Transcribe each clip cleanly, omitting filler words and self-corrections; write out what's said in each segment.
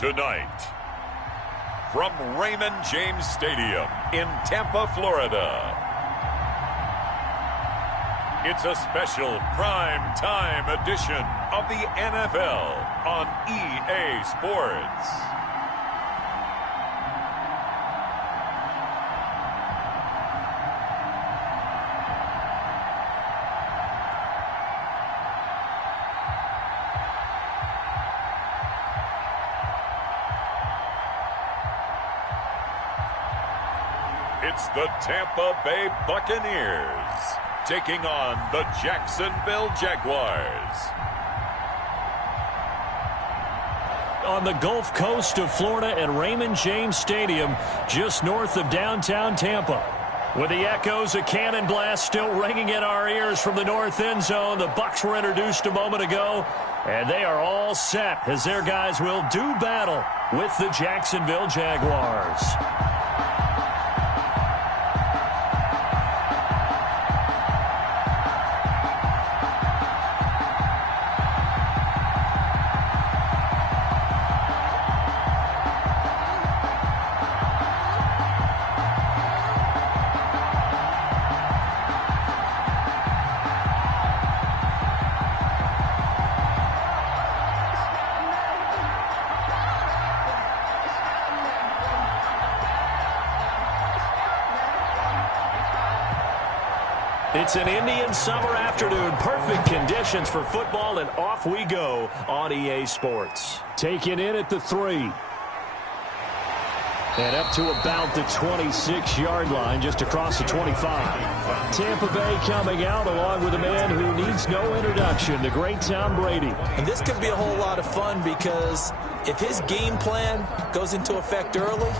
Tonight, from Raymond James Stadium in Tampa, Florida, it's a special prime time edition of the NFL on EA Sports. It's the Tampa Bay Buccaneers taking on the Jacksonville Jaguars. On the Gulf Coast of Florida at Raymond James Stadium, just north of downtown Tampa. With the echoes of cannon blast still ringing in our ears from the north end zone, the Bucs were introduced a moment ago, and they are all set as their guys will do battle with the Jacksonville Jaguars. It's an Indian summer afternoon. Perfect conditions for football, and off we go on EA Sports. Taken in at the 3. And up to about the 26-yard line, just across the 25. Tampa Bay coming out along with a man who needs no introduction, the great Tom Brady. And this could be a whole lot of fun because if his game plan goes into effect early,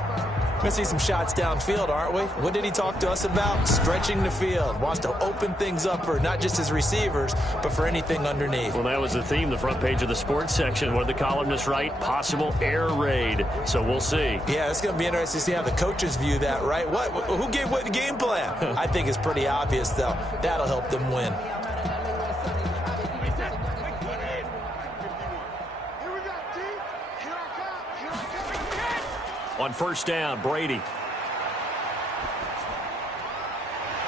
we're going to see some shots downfield, aren't we? What did he talk to us about? Stretching the field. Wants to open things up for not just his receivers, but for anything underneath. Well, that was the theme, the front page of the sports section. What did the columnists write? Possible air raid. So we'll see. Yeah, it's going to be interesting to see how the coaches view that, right? Who gave away the game plan? I think it's pretty obvious, though. That'll help them win. On first down, Brady.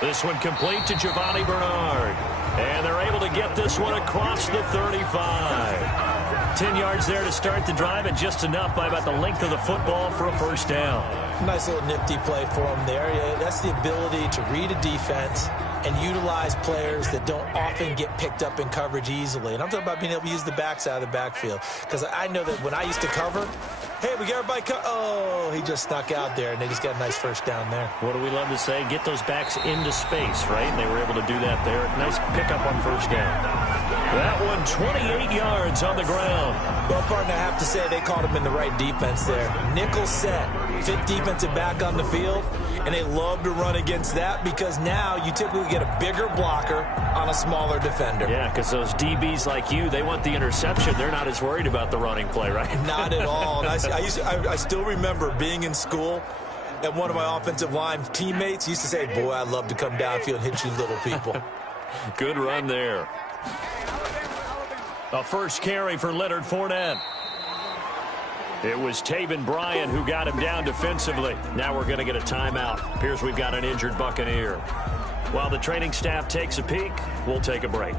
This one complete to Giovanni Bernard. And they're able to get this one across the 35. 10 yards there to start the drive, and just enough by about the length of the football for a first down. Nice little nifty play for him there. Yeah, that's the ability to read a defense and utilize players that don't often get picked up in coverage easily. And I'm talking about being able to use the backside of the backfield. Because I know that when I used to cover, hey, we got everybody oh, he just snuck out there, and they just got a nice first down there. What do we love to say? Get those backs into space, right? And they were able to do that there. Nice pickup on first down. That one 28 yards on the ground. Well, partner, I have to say they caught him in the right defense there. Nickel set, fit defensive back on the field, and they love to run against that because now you typically get a bigger blocker on a smaller defender. Yeah, because those DBs like you, they want the interception. They're not as worried about the running play, right? Not at all. And I still remember being in school, and one of my offensive line teammates used to say, boy, I'd love to come downfield and hit you little people. Good run there. A first carry for Leonard Fournette. It was Taven Bryan who got him down defensively. Now we're going to get a timeout. Appears we've got an injured Buccaneer. While the training staff takes a peek, we'll take a break.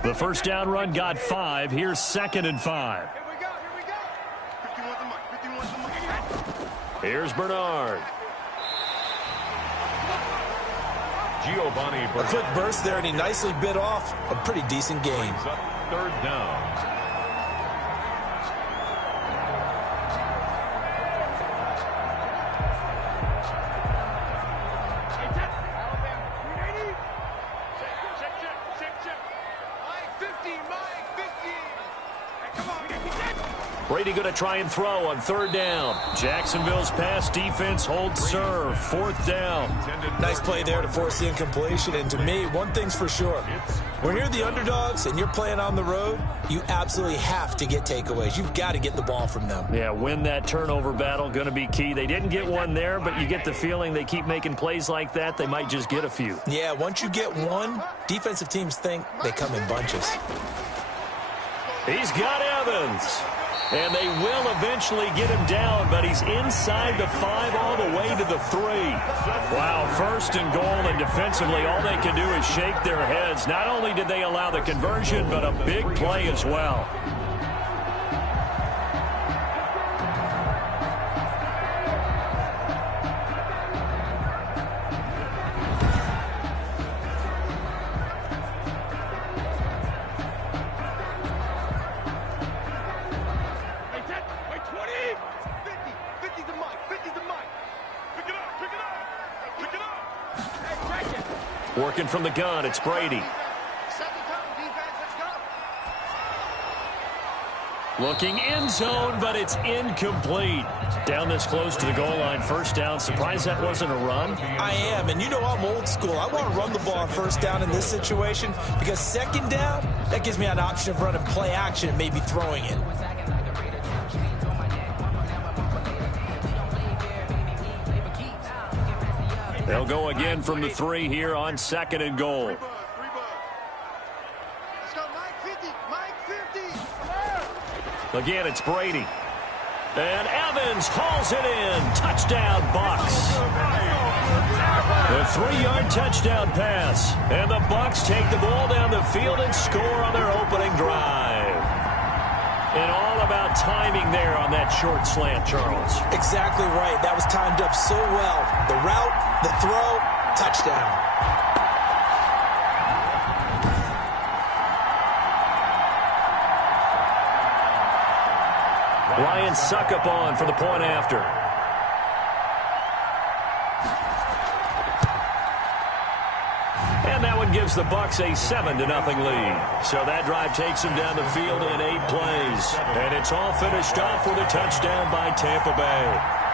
The first down run got 5. Here's 2nd and 5. Here's Bernard. Giovanni Bernard. A quick burst there, and he nicely bit off a pretty decent gain. Third down. Brady going to try and throw on 3rd down. Jacksonville's pass defense holds serve. 4th down. Nice play there to force the incompletion. And to me, one thing's for sure. When you're the underdogs and you're playing on the road, you absolutely have to get takeaways. You've got to get the ball from them. Yeah, win that turnover battle, going to be key. They didn't get one there, but you get the feeling they keep making plays like that, they might just get a few. Yeah, once you get one, defensive teams think they come in bunches. He's got Evans. And they will eventually get him down, but he's inside the 5 all the way to the 3. Wow, 1st and goal, and defensively all they can do is shake their heads. Not only did they allow the conversion, but a big play as well. Working from the gun, it's Brady. Looking end zone, but it's incomplete. Down this close to the goal line, 1st down. Surprised that wasn't a run? I am, and you know I'm old school. I want to run the ball on 1st down in this situation because 2nd down, that gives me an option of running play action and maybe throwing it. They'll go again from the 3 here on 2nd and goal. Let's go, Mike 50, Mike 50. Again, it's Brady. And Evans hauls it in. Touchdown, Bucs. The 3-yard touchdown pass. And the Bucs take the ball down the field and score on their opening drive. And all about timing there on that short slant, Charles. Exactly right. That was timed up so well. The route, the throw, touchdown. Ryan Suckup on for the point after. And that one gives the Bucs a 7-0 lead. So that drive takes them down the field in 8 plays. And it's all finished off with a touchdown by Tampa Bay.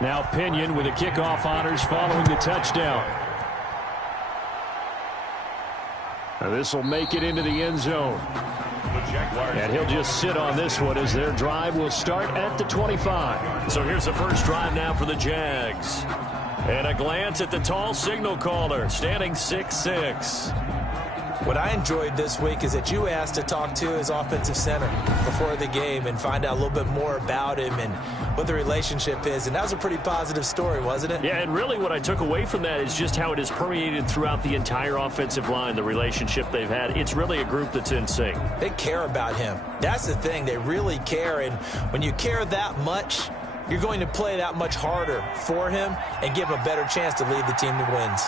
Now Pinion with the kickoff honors following the touchdown. Now this will make it into the end zone. And he'll just sit on this one as their drive will start at the 25. So here's the first drive now for the Jags. And a glance at the tall signal caller, standing 6'6". What I enjoyed this week is that you asked to talk to his offensive center before the game and find out a little bit more about him and what the relationship is. And that was a pretty positive story, wasn't it? Yeah, and really what I took away from that is just how it has permeated throughout the entire offensive line, the relationship they've had. It's really a group that's in sync. They care about him. That's the thing. They really care. And when you care that much, you're going to play that much harder for him and give him a better chance to lead the team to wins.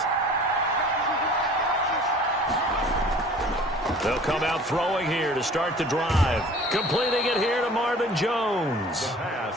They'll come out throwing here to start the drive. Completing it here to Marvin Jones.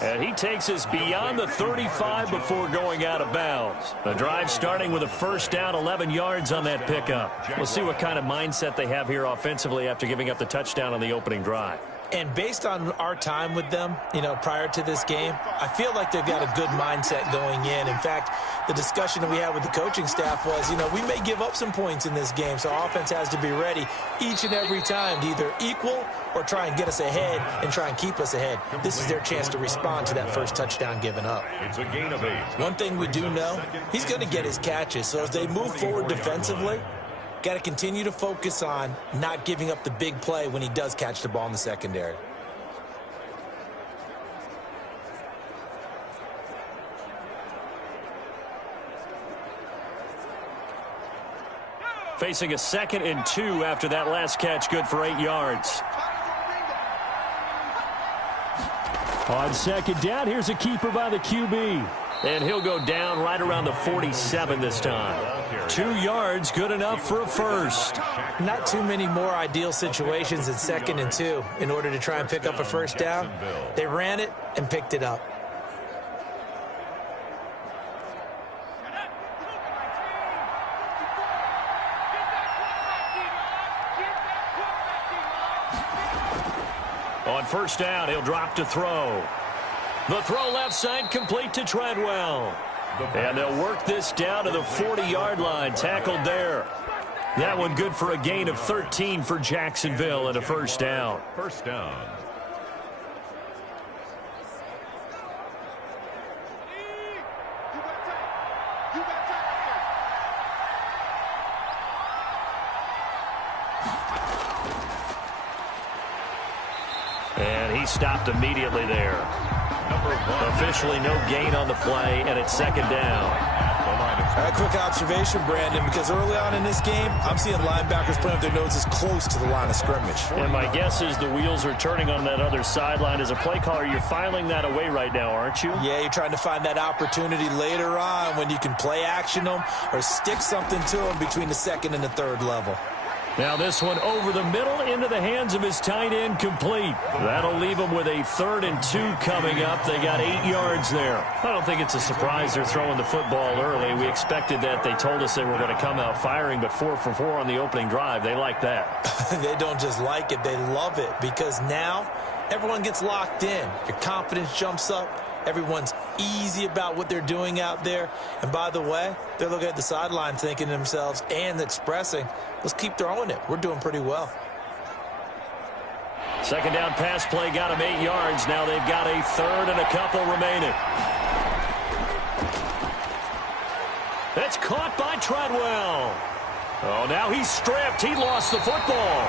And he takes us beyond the 35 before going out of bounds. The drive starting with a first down, 11 yards on that pickup. We'll see what kind of mindset they have here offensively after giving up the touchdown on the opening drive. And based on our time with them, prior to this game, I feel like they've got a good mindset going in. In fact, the discussion that we had with the coaching staff was, we may give up some points in this game, so our offense has to be ready each and every time to either equal or try and get us ahead and try and keep us ahead. This is their chance to respond to that first touchdown given up. It's a gain of 8. One thing we do know, he's going to get his catches. So as they move forward defensively, got to continue to focus on not giving up the big play when he does catch the ball in the secondary. Facing a 2nd and 2 after that last catch, good for 8 yards. On second down, here's a keeper by the QB. And he'll go down right around the 47 this time. 2 yards, good enough for a first. Not too many more ideal situations in 2nd and 2 in order to try and pick up a first down. They ran it and picked it up. On first down, he'll drop to throw. The throw left side complete to Treadwell. And they'll work this down to the 40-yard line, tackled there. That one good for a gain of 13 for Jacksonville and a first down. First down. And he stopped immediately there. Officially no gain on the play, and it's second down. A quick observation, Brandon, because early on in this game, I'm seeing linebackers putting up their noses close to the line of scrimmage. And my guess is the wheels are turning on that other sideline. As a play caller, you're filing that away right now, aren't you? Yeah, you're trying to find that opportunity later on when you can play action them or stick something to them between the 2nd and the 3rd level. Now this one over the middle into the hands of his tight end, complete. That'll leave him with a 3rd and 2 coming up. They got 8 yards there. I don't think it's a surprise they're throwing the football early. We expected that. They told us they were going to come out firing, but 4 for 4 on the opening drive. They like that. They don't just like it, they love it, because now everyone gets locked in. Your confidence jumps up. Everyone's easy about what they're doing out there. And by the way, they're looking at the sideline thinking to themselves and expressing, let's keep throwing it. We're doing pretty well. Second down pass play got them 8 yards. Now they've got a 3rd and a couple remaining. That's caught by Treadwell. Oh, now he's stripped. He lost the football.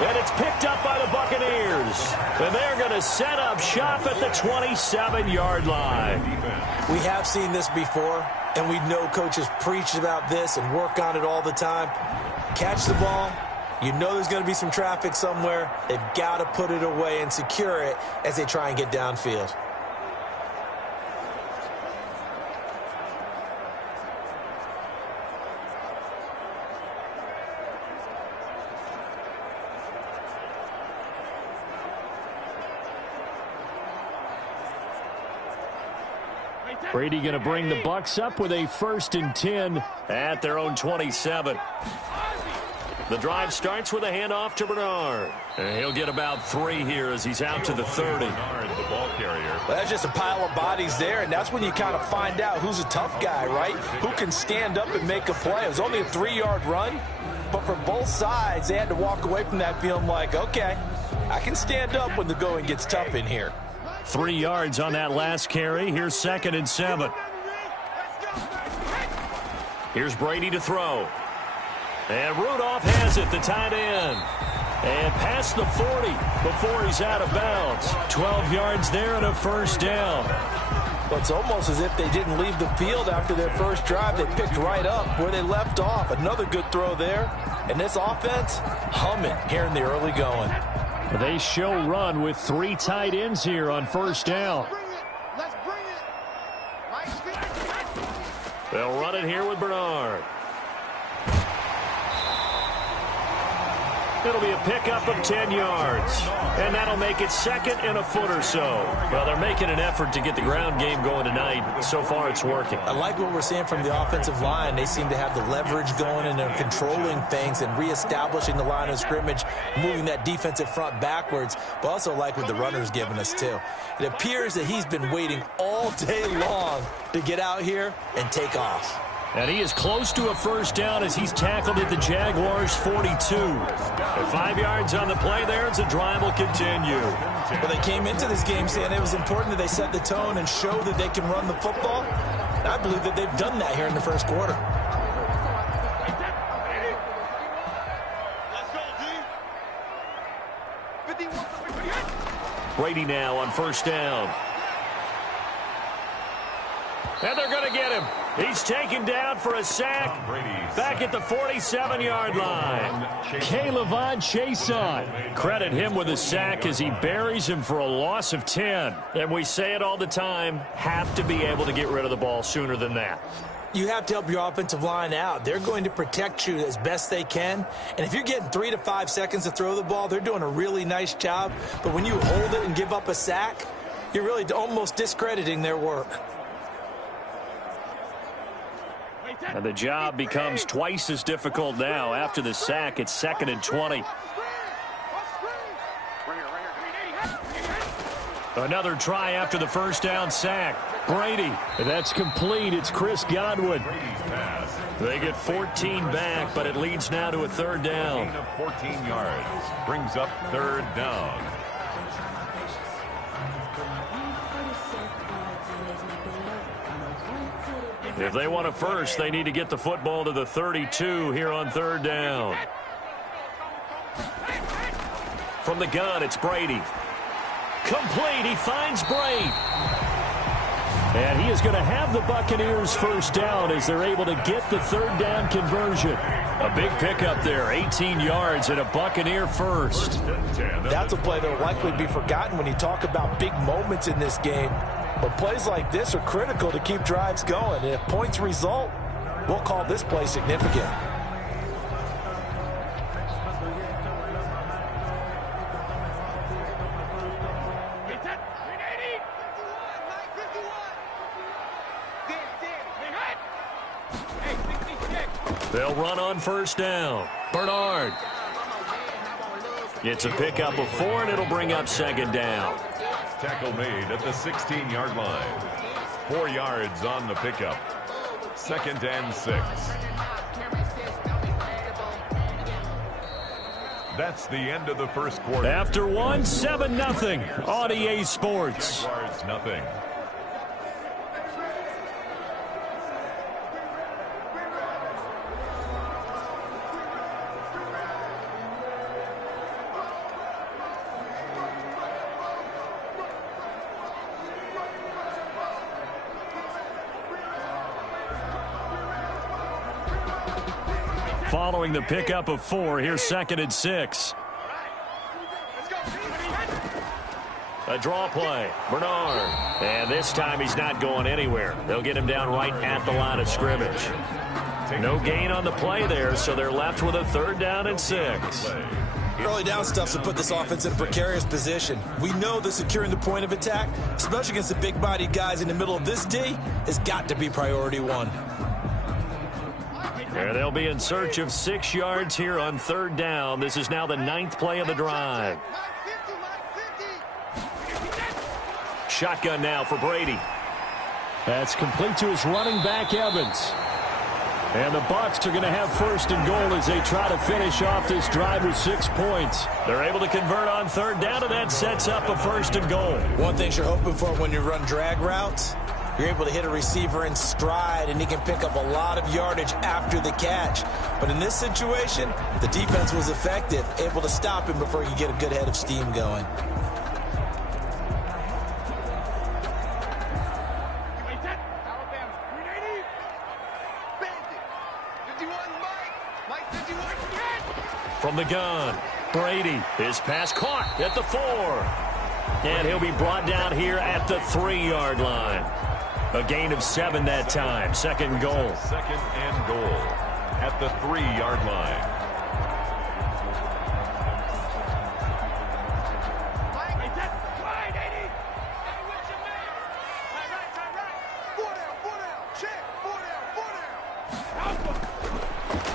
And it's picked up by the Buccaneers. And they're going to set up shop at the 27-yard line. We have seen this before, and we know coaches preach about this and work on it all the time. Catch the ball. You know there's going to be some traffic somewhere. They've got to put it away and secure it as they try and get downfield. Brady going to bring the Bucs up with a 1st and 10 at their own 27. The drive starts with a handoff to Bernard. And he'll get about 3 here as he's out to the 30. Well, that's just a pile of bodies there, and that's when you kind of find out who's a tough guy, right? Who can stand up and make a play. It was only a 3-yard run, but for both sides, they had to walk away from that feeling like, okay, I can stand up when the going gets tough in here. 3 yards on that last carry. Here's 2nd and 7. Here's Brady to throw. And Rudolph has it, the tight end. And past the 40 before he's out of bounds. 12 yards there and a first down. Well, it's almost as if they didn't leave the field after their first drive. They picked right up where they left off. Another good throw there. And this offense, humming here in the early going. They show run with 3 tight ends here on first down. Let's bring it. They'll run it here with Bernard. It'll be a pickup of 10 yards. And that'll make it 2nd and a foot or so. Well, they're making an effort to get the ground game going tonight. So far, it's working. I like what we're seeing from the offensive line. They seem to have the leverage going, and they're controlling things and reestablishing the line of scrimmage, moving that defensive front backwards, but also like what the runner's giving us, too. It appears that he's been waiting all day long to get out here and take off. And he is close to a first down as he's tackled at the Jaguars' 42. 5 yards on the play there as the drive will continue. Well, they came into this game saying it was important that they set the tone and show that they can run the football. And I believe that they've done that here in the first quarter. Brady now on first down. And they're going to get him. He's taken down for a sack back at the 47-yard line. K'Lavon Chaisson. Credit him with a sack as he buries him for a loss of 10. And we say it all the time, have to be able to get rid of the ball sooner than that. You have to help your offensive line out. They're going to protect you as best they can. And if you're getting 3 to 5 seconds to throw the ball, they're doing a really nice job. But when you hold it and give up a sack, you're really almost discrediting their work. And the job becomes twice as difficult now. After the sack, it's 2nd and 20. Another try after the first down sack. Brady. And that's complete. It's Chris Godwin. They get 14 back, but it leads now to a 3rd down. 14 yards. Brings up 3rd down. If they want a first, they need to get the football to the 32 here on 3rd down. From the gun, it's Brady. Complete. He finds Brady. And he is going to have the Buccaneers first down as they're able to get the 3rd down conversion. A big pickup there, 18 yards and a Buccaneer first. That's a play that will likely be forgotten when you talk about big moments in this game. But plays like this are critical to keep drives going. And if points result, we'll call this play significant. They'll run on first down. Bernard. It's a pickup of 4, and it'll bring up 2nd down. Tackle made at the 16-yard line. 4 yards on the pickup. 2nd and 6. That's the end of the first quarter. After one, 7-0 on EA Sports. Jaguars, nothing. Following the pickup of 4, here's 2nd and 6. A draw play. Bernard. And this time he's not going anywhere. They'll get him down right at the line of scrimmage. No gain on the play there, so they're left with a 3rd down and 6. Early down stuff's to put this offense in a precarious position. We know that securing the point of attack, especially against the big-bodied guys in the middle of this D, has got to be priority 1. There they'll be in search of 6 yards here on 3rd down. This is now the 9th play of the drive. Shotgun now for Brady. That's complete to his running back, Evans. And the Bucs are going to have 1st and goal as they try to finish off this drive with 6 points. They're able to convert on 3rd down, and that sets up a 1st and goal. One thing you're hoping for when you run drag routes, you're able to hit a receiver in stride, and he can pick up a lot of yardage after the catch. But in this situation, the defense was effective, able to stop him before he could get a good head of steam going. From the gun, Brady. His pass caught at the 4. And he'll be brought down here at the 3-yard line. A gain of 7 that time. 2nd goal. 2nd and goal at the 3-yard line.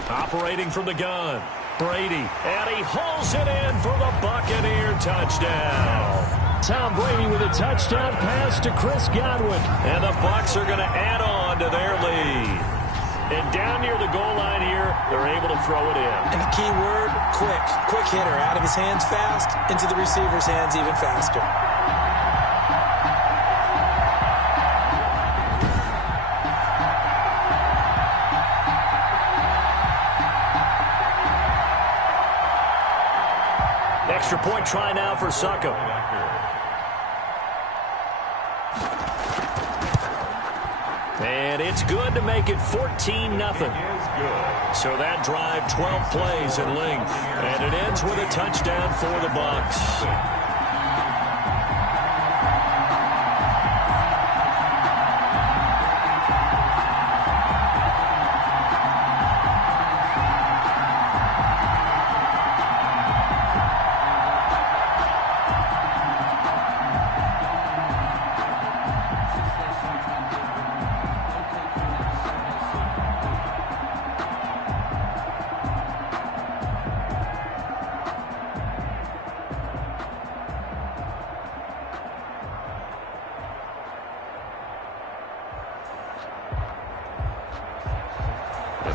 Operating from the gun, Brady. And he hauls it in for the Buccaneer touchdown. Tom Brady with a touchdown pass to Chris Godwin. And the Bucs are going to add on to their lead. And down near the goal line here, they're able to throw it in. And the key word, quick. Quick hitter. Out of his hands fast, into the receiver's hands even faster. Extra point try now for Succop. And it's good to make it 14-0. So that drive, 12 plays in length. And it ends with a touchdown for the Bucs.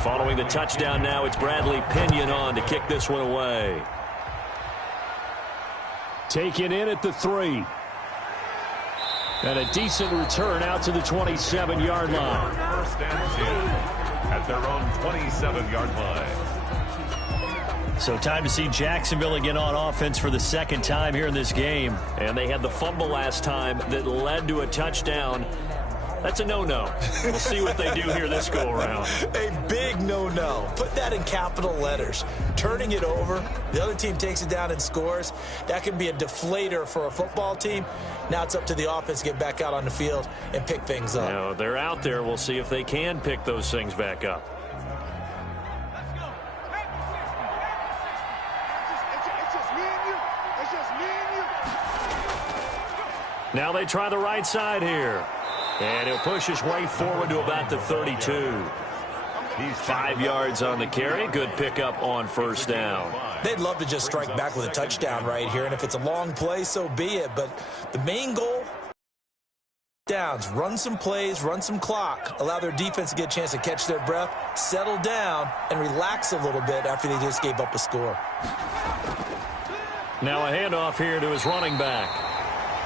Following the touchdown now, it's Bradley Pinion on to kick this one away. Taken in at the 3. And a decent return out to the 27-yard line. First and 10 at their own 27-yard line. So time to see Jacksonville again on offense for the second time here in this game. And they had the fumble last time that led to a touchdown. That's a no-no. We'll see what they do here this go-around. A big no-no. Put that in capital letters. Turning it over, the other team takes it down and scores. That can be a deflator for a football team. Now it's up to the offense to get back out on the field and pick things up. No, they're out there. We'll see if they can pick those things back up. It's just me and you. It's just me and you. Now they try the right side here. And he'll push his way forward to about the 32. He's 5 yards on the carry. Good pickup on first down. They'd love to just strike back with a touchdown right here. And if it's a long play, so be it. But the main goal, downs, run some plays, run some clock, allow their defense to get a chance to catch their breath, settle down, and relax a little bit after they just gave up a score. Now a handoff here to his running back.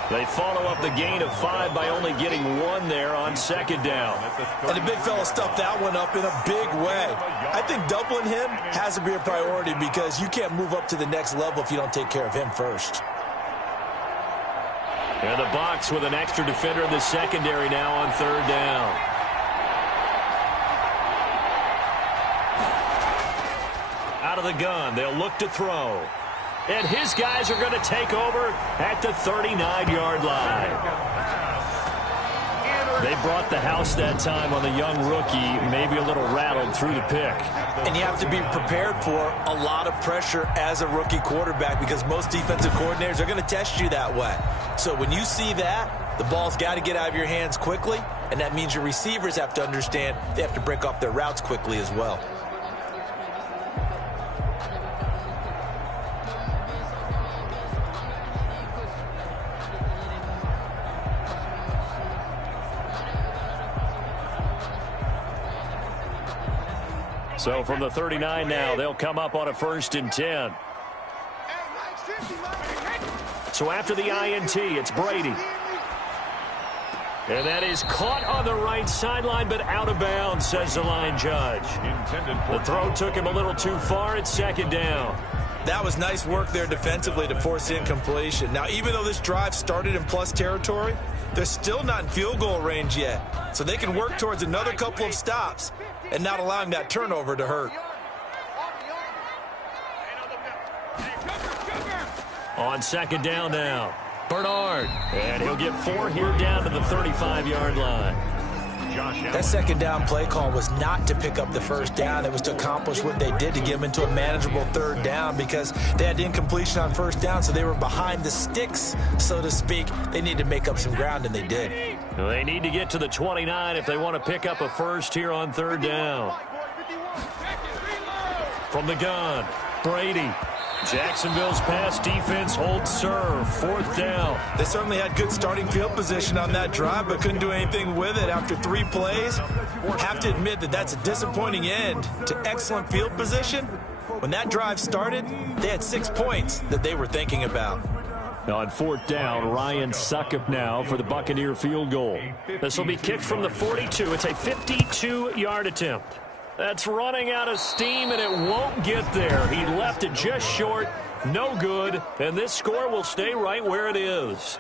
They follow up the gain of 5 by only getting 1 there on second down. And the big fella stuffed that one up in a big way. I think doubling him has to be a priority because you can't move up to the next level if you don't take care of him first. And the Bucs with an extra defender in the secondary now on third down. Out of the gun, they'll look to throw. And his guys are going to take over at the 39-yard line. They brought the house that time on the young rookie, maybe a little rattled through the pick. And you have to be prepared for a lot of pressure as a rookie quarterback because most defensive coordinators are going to test you that way. So when you see that, the ball's got to get out of your hands quickly, and that means your receivers have to understand they have to break off their routes quickly as well. So from the 39 now, they'll come up on a 1st and 10. So after the INT, it's Brady. And that is caught on the right sideline, but out of bounds, says the line judge. The throw took him a little too far. It's second down. That was nice work there defensively to force incompletion. Now, even though this drive started in plus territory, they're still not in field goal range yet. So they can work towards another couple of stops and not allowing that turnover to hurt. On second down now, Bernard. And he'll get 4 here down to the 35-yard line. That second down play call was not to pick up the first down. It was to accomplish what they did to get them into a manageable third down because they had incompletion on first down, so they were behind the sticks, so to speak. They needed to make up some ground, and they did. They need to get to the 29 if they want to pick up a first here on third down. From the gun, Brady. Jacksonville's pass defense holds serve. 4th down. They certainly had good starting field position on that drive, but couldn't do anything with it after 3 plays. Have to admit that that's a disappointing end to excellent field position. When that drive started, they had 6 points that they were thinking about. On 4th down, Ryan Succop now for the Buccaneer field goal. This will be kicked from the 42. It's a 52-yard attempt. That's running out of steam, and it won't get there. He left it just short. No good. And this score will stay right where it is.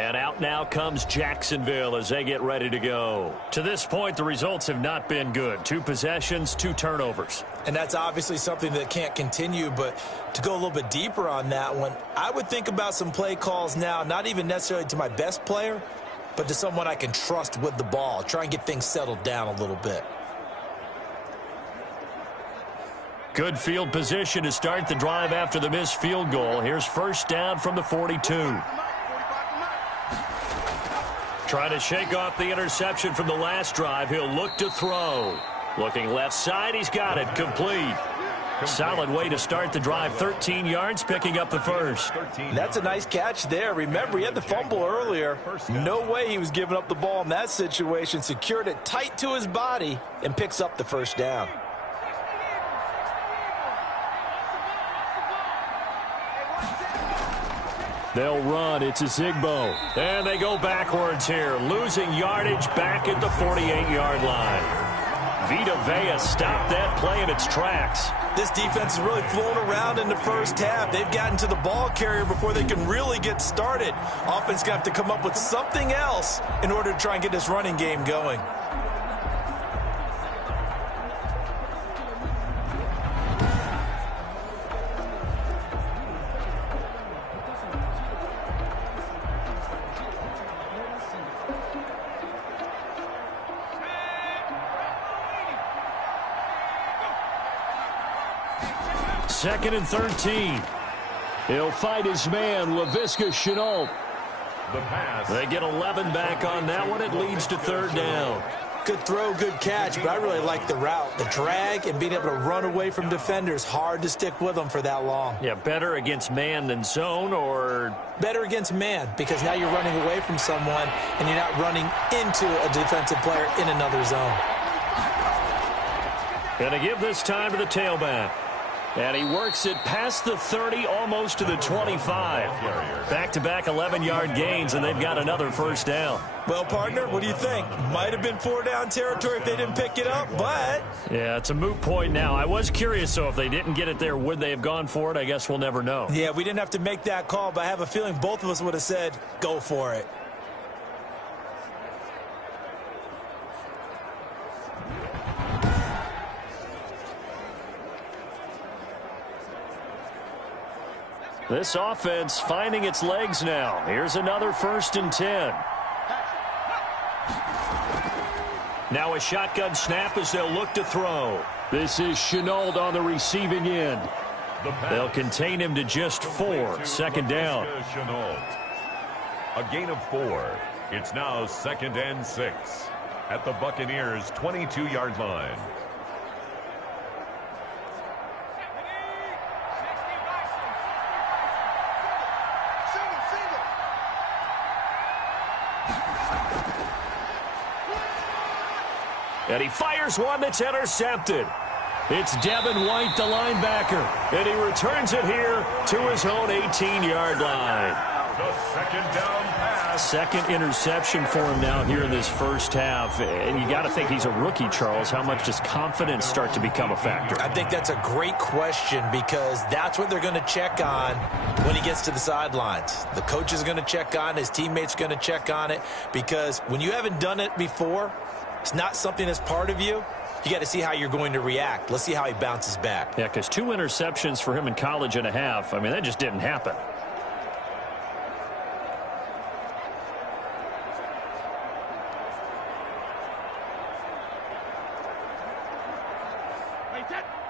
And out now comes Jacksonville as they get ready to go. To this point, the results have not been good. 2 possessions, 2 turnovers. And that's obviously something that can't continue, but to go a little bit deeper on that one, I would think about some play calls now, not even necessarily to my best player, but to someone I can trust with the ball. Try and get things settled down a little bit. Good field position to start the drive after the missed field goal. Here's first down from the 42. Trying to shake off the interception from the last drive. He'll look to throw. Looking left side. He's got it. Complete. Solid way to start the drive. 13 yards, picking up the first. That's a nice catch there. Remember, he had the fumble earlier. No way he was giving up the ball in that situation. Secured it tight to his body and picks up the first down. They'll run. It's a Zigbo. And they go backwards here. Losing yardage back at the 48-yard line. Vita Vea stopped that play in its tracks. This defense is really flown around in the first half. They've gotten to the ball carrier before they can really get started. Offense going to have to come up with something else in order to try and get this running game going. Second and 13. He'll fight his man, Laviska Shenault. They get 11 back on that one. It leads to third down. Good throw, good catch, but I really like the route. The drag and being able to run away from defenders. Hard to stick with them for that long. Yeah, better against man than zone, or? Better against man, because now you're running away from someone and you're not running into a defensive player in another zone. Gonna give this time to the tailback. And he works it past the 30, almost to the 25. Back-to-back 11-yard gains, and they've got another first down. Well, partner, what do you think? Might have been 4-down territory if they didn't pick it up, but... Yeah, it's a moot point now. I was curious, so if they didn't get it there, would they have gone for it? I guess we'll never know. Yeah, we didn't have to make that call, but I have a feeling both of us would have said, go for it. This offense finding its legs now. Here's another 1st and 10. Now a shotgun snap as they'll look to throw. This is Shenault on the receiving end. They'll contain him to just 4. Second down. A gain of 4. It's now 2nd and 6 at the Buccaneers' 22-yard line. And he fires one that's intercepted. It's Devin White, the linebacker. And he returns it here to his own 18-yard line. The second down pass. Second interception for him now here in this first half. And you got to think he's a rookie, Charles. How much does confidence start to become a factor? I think that's a great question, because that's what they're going to check on when he gets to the sidelines. The coach is going to check on, his teammates are going to check on it, because when you haven't done it before, it's not something that's part of you. You got to see how you're going to react. Let's see how he bounces back. Yeah, because 2 interceptions for him in college and a half. I mean, that just didn't happen.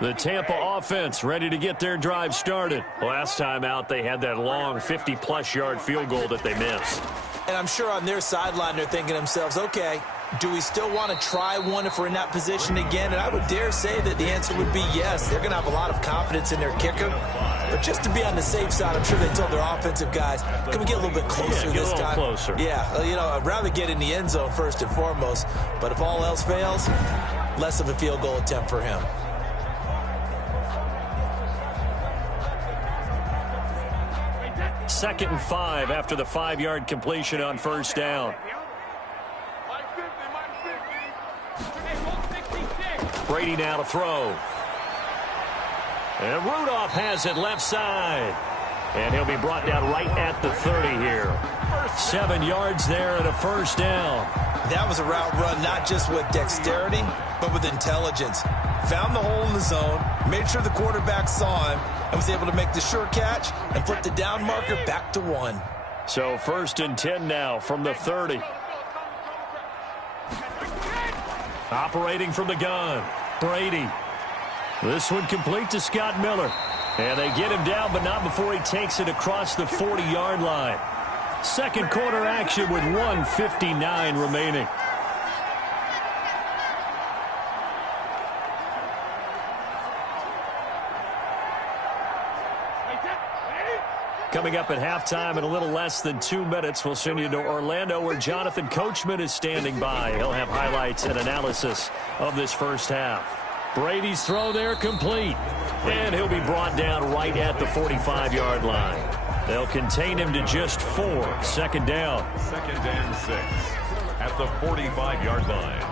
The Tampa offense ready to get their drive started. Last time out, they had that long 50-plus yard field goal that they missed. And I'm sure on their sideline they're thinking to themselves, okay, do we still want to try one if we're in that position again? And I would dare say that the answer would be yes. They're going to have a lot of confidence in their kicker. But just to be on the safe side, I'm sure they told their offensive guys, can we get a little bit closer this time? Closer. Yeah, you know, I'd rather get in the end zone first and foremost. But if all else fails, less of a field goal attempt for him. Second and 5 after the 5-yard completion on first down. Brady now to throw. And Rudolph has it left side. And he'll be brought down right at the 30 here. 7 yards there and a first down. That was a route run not just with dexterity, but with intelligence. Found the hole in the zone, made sure the quarterback saw him, and was able to make the sure catch and flip the down marker back to 1. So 1st and 10 now from the 30. Operating from the gun, Brady. This one complete to Scott Miller. And they get him down, but not before he takes it across the 40-yard line. Second quarter action with 1:59 remaining. Coming up at halftime in a little less than 2 minutes, we'll send you to Orlando where Jonathan Coachman is standing by. He'll have highlights and analysis of this first half. Brady's throw there complete. And he'll be brought down right at the 45-yard line. They'll contain him to just 4. 2nd down. 2nd and 6 at the 45-yard line.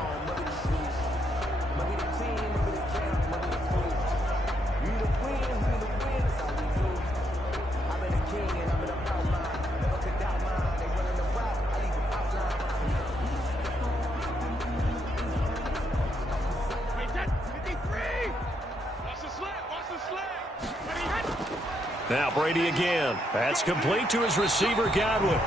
Now Brady again. That's complete to his receiver, Godwin.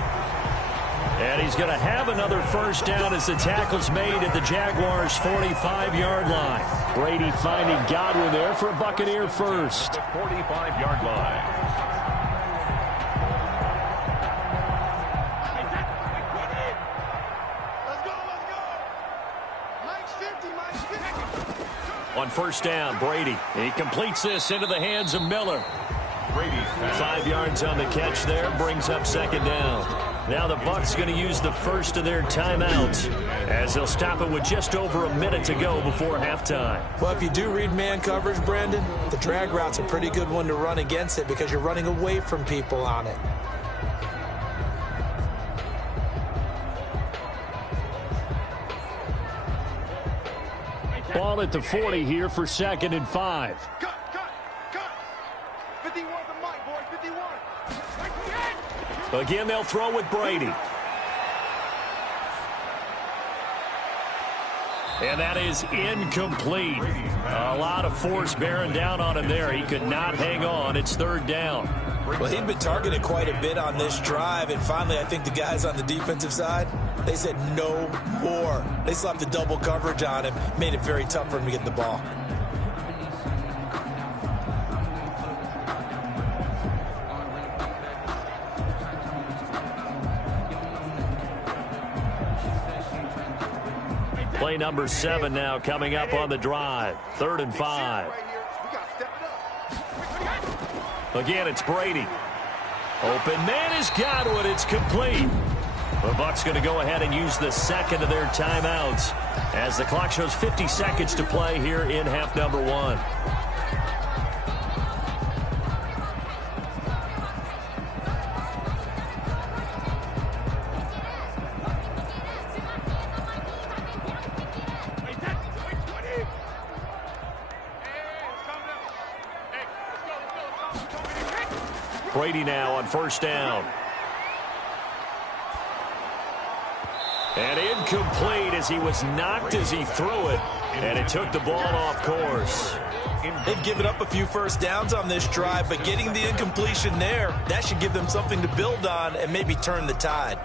And he's going to have another first down as the tackle's made at the Jaguars' 45-yard line. Brady finding Godwin there for a Buccaneer first. 45-yard line. On first down, Brady. He completes this into the hands of Miller. 5 yards on the catch there, brings up 2nd down. Now the Bucs going to use the first of their timeouts as they'll stop it with just over a minute to go before halftime. Well, if you do read man coverage, Brandon, the drag route's a pretty good one to run against it because you're running away from people on it. Ball at the 40 here for 2nd and 5. Cut. 51 the mic, boys. 51. Again, they'll throw with Brady. And that is incomplete. A lot of force bearing down on him there. He could not hang on. It's 3rd down. Well, he'd been targeted quite a bit on this drive, and finally I think the guys on the defensive side, they said no more. They slapped the double coverage on him, made it very tough for him to get the ball. Play number 7 now coming up on the drive. 3rd and 5. Again, it's Brady. Open man is Godwin. It's complete. The Bucs going to go ahead and use the 2nd of their timeouts as the clock shows 50 seconds to play here in half number 1. Brady now on first down. And incomplete as he was knocked as he threw it. And it took the ball off course. They've given up a few first downs on this drive, but getting the incompletion there, that should give them something to build on and maybe turn the tide.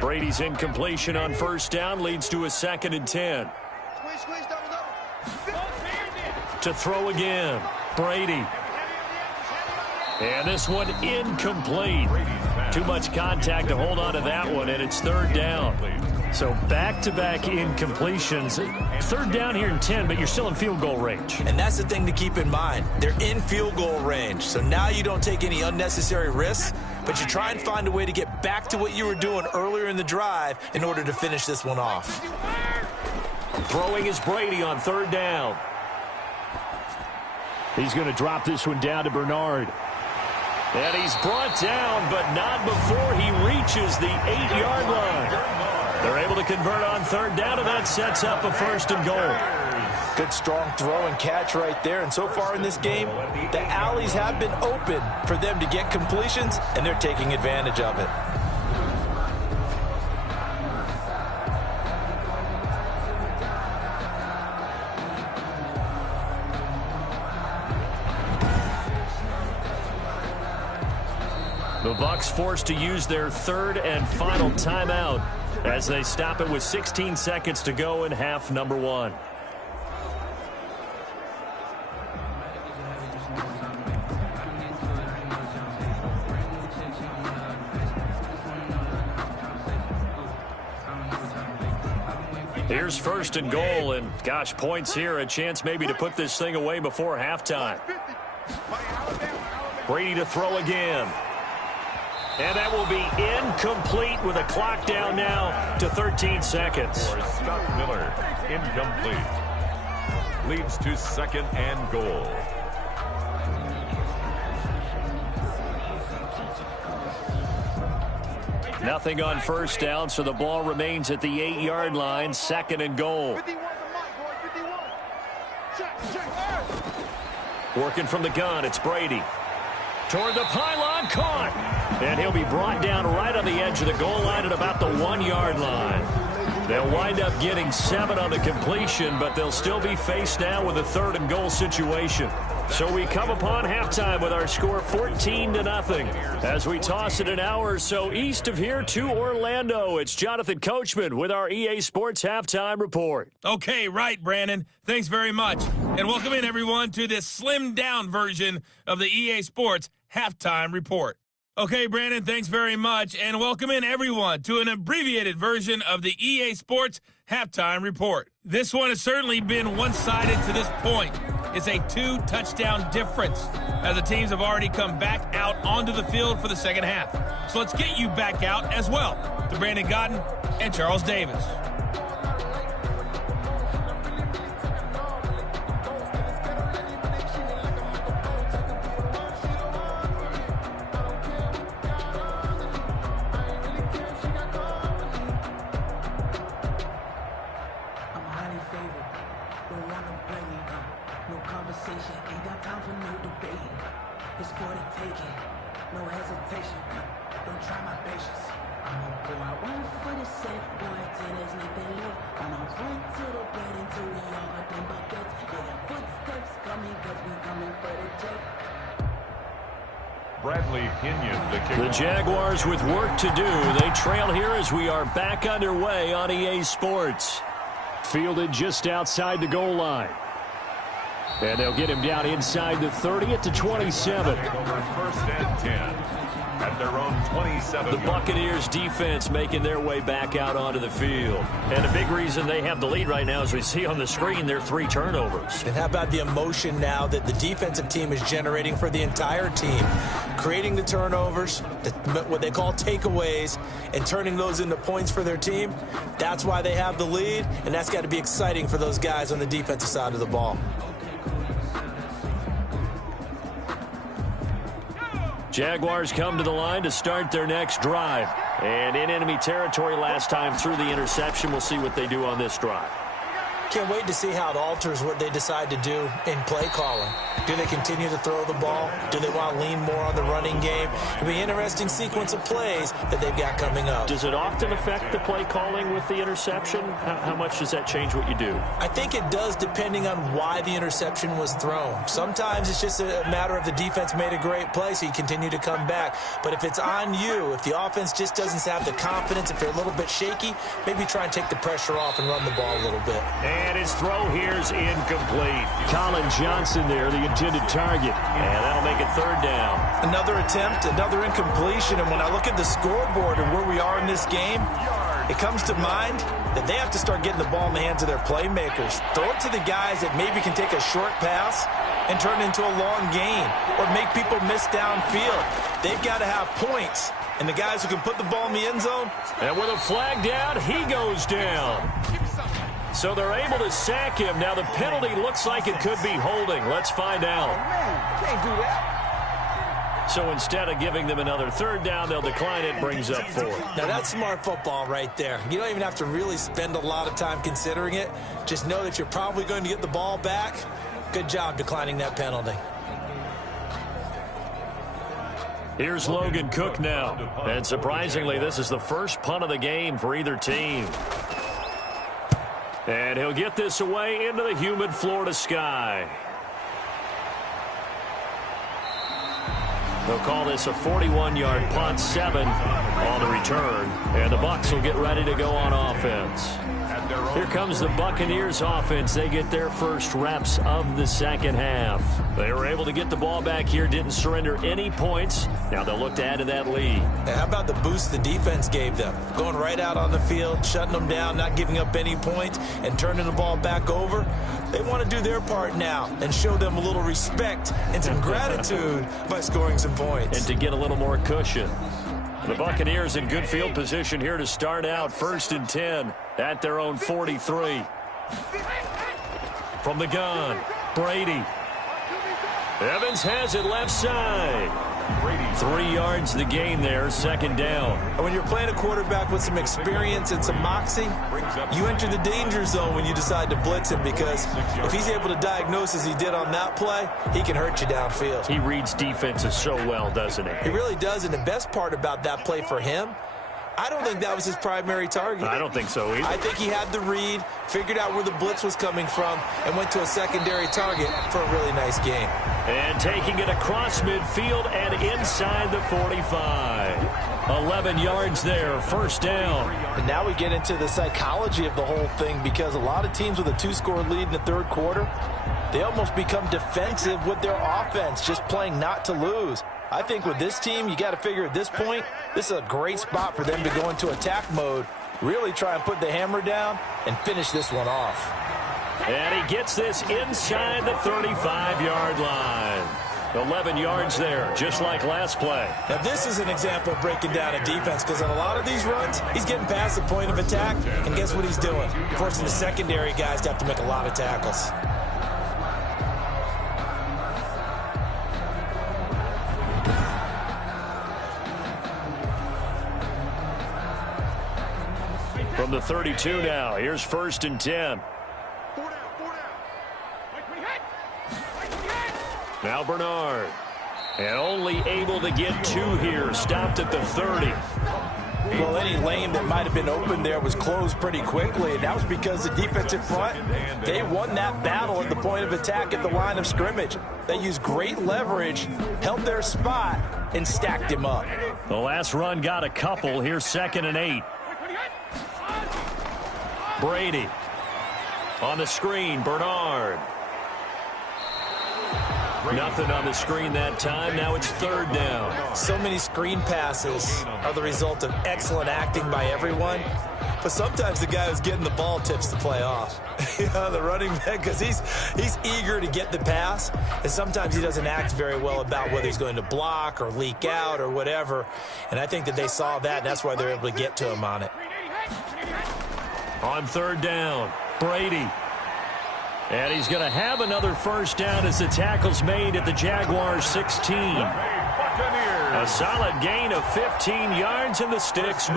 Brady's incompletion on first down leads to a 2nd and 10. To throw again, Brady. And this one incomplete. Too much contact to hold on to that one, and it's 3rd down. So back-to-back incompletions. 3rd down here in 10, but you're still in field goal range. And that's the thing to keep in mind. They're in field goal range. So now you don't take any unnecessary risks, but you try and find a way to get back to what you were doing earlier in the drive in order to finish this one off. Throwing is Brady on 3rd down. He's going to drop this one down to Bernard. And he's brought down, but not before he reaches the 8-yard line. They're able to convert on 3rd down, and that sets up a 1st and goal. Good strong throw and catch right there. And so far in this game, the alleys have been open for them to get completions, and they're taking advantage of it. The Bucs forced to use their third and final timeout as they stop it with 16 seconds to go in half number 1. Here's first and goal, and gosh, points here, a chance maybe to put this thing away before halftime. Brady to throw again. And that will be incomplete with a clock down now to 13 seconds. For Scott Miller, incomplete. Leads to second and goal. Nothing on first down, so the ball remains at the 8-yard line, second and goal. Working from the gun, it's Brady. Toward the pylon, caught. And he'll be brought down right on the edge of the goal line at about the 1-yard line. They'll wind up getting 7 on the completion, but they'll still be faced now with a third and goal situation. So we come upon halftime with our score 14-0 as we toss it an hour or so east of here to Orlando. It's Jonathan Coachman with our EA Sports Halftime Report. Okay, right, Brandon. Thanks very much. And welcome in, everyone, to this slimmed-down version of the EA Sports Halftime Report. Okay, Brandon, thanks very much. And welcome in, everyone, to an abbreviated version of the EA Sports Halftime Report. This one has certainly been one-sided to this point. It's a 2-touchdown difference as the teams have already come back out onto the field for the second half. So let's get you back out as well to Brandon Godden and Charles Davis. The Jaguars with work to do. They trail here as we are back underway on EA Sports. Fielded just outside the goal line. And they'll get him down inside the 30 at the 27. First and 10 at their own 27. The Buccaneers defense making their way back out onto the field. And a big reason they have the lead right now, as we see on the screen, their 3 turnovers. And how about the emotion now that the defensive team is generating for the entire team? Creating the turnovers, what they call takeaways, and turning those into points for their team. That's why they have the lead, and that's got to be exciting for those guys on the defensive side of the ball. Jaguars come to the line to start their next drive. And in enemy territory last time through the interception. We'll see what they do on this drive. Can't wait to see how it alters what they decide to do in play calling. Do they continue to throw the ball? Do they want to lean more on the running game? It'll be an interesting sequence of plays that they've got coming up. Does it often affect the play calling with the interception? How much does that change what you do? I think it does, depending on why the interception was thrown. Sometimes it's just a matter of the defense made a great play, so you continue to come back. But if it's on you, if the offense just doesn't have the confidence, if they're a little bit shaky, maybe try and take the pressure off and run the ball a little bit. And his throw here's incomplete. Colin Johnson there, the intended target. And that'll make it third down. Another attempt, another incompletion. And when I look at the scoreboard and where we are in this game, it comes to mind that they have to start getting the ball in the hands of their playmakers. Throw it to the guys that maybe can take a short pass and turn it into a long gain or make people miss downfield. They've got to have points. And the guys who can put the ball in the end zone. And with a flag down, he goes down. So they're able to sack him. Now the penalty looks like it could be holding. Let's find out. Oh, man, can't do that. So instead of giving them another third down, they'll decline it, brings up 4. Now, that's smart football right there. You don't even have to really spend a lot of time considering it. Just know that you're probably going to get the ball back. Good job declining that penalty. Here's Logan Cook now. And surprisingly, this is the first punt of the game for either team. And he'll get this away into the humid Florida sky. They'll call this a 41-yard punt, 7 on the return. And the Bucs will get ready to go on offense. Here comes the Buccaneers offense. They get their first reps of the second half. They were able to get the ball back here, didn't surrender any points. Now they'll look to add to that lead. Now, how about the boost the defense gave them? Going right out on the field, shutting them down, not giving up any points, and turning the ball back over. They want to do their part now and show them a little respect and some gratitude by scoring some points. And to get a little more cushion. The Buccaneers in good field position here to start out. 1st and 10 at their own 43. From the gun, Brady. Evans has it left side. 3 yards the gain there, 2nd down. And when you're playing a quarterback with some experience and some moxie, you enter the danger zone when you decide to blitz him, because if he's able to diagnose as he did on that play, he can hurt you downfield. He reads defenses so well, doesn't he? He really does, and the best part about that play for him, I don't think that was his primary target. I don't think so either. I think he had the read, figured out where the blitz was coming from, and went to a secondary target for a really nice game. And taking it across midfield and inside the 45. 11 yards there, 1st down. And now we get into the psychology of the whole thing, because a lot of teams with a 2-score lead in the 3rd quarter, they almost become defensive with their offense, just playing not to lose. I think with this team, you got to figure at this point, this is a great spot for them to go into attack mode, really try and put the hammer down and finish this one off. And he gets this inside the 35-yard line. 11 yards there, just like last play. Now, this is an example of breaking down a defense, because on a lot of these runs, he's getting past the point of attack, and guess what he's doing? Forcing the secondary guys to have to make a lot of tackles. From the 32 now, here's 1st and 10. Now Bernard. And only able to get 2 here. Stopped at the 30. Well, any lane that might have been open there was closed pretty quickly, and that was because the defensive front, they won that battle at the point of attack at the line of scrimmage. They used great leverage, held their spot, and stacked him up. The last run got a couple. Here's 2nd and 8. Brady on the screen, Bernard. Nothing on the screen that time. Now it's 3rd down. So many screen passes are the result of excellent acting by everyone. But sometimes the guy who's getting the ball tips the play off. You know, the running back, because he's eager to get the pass. And sometimes he doesn't act very well about whether he's going to block or leak out or whatever. And I think that they saw that, and that's why they're able to get to him on it. On 3rd down, Brady. And he's going to have another 1st down as the tackle's made at the Jaguars 16. A solid gain of 15 yards, and the sticks move.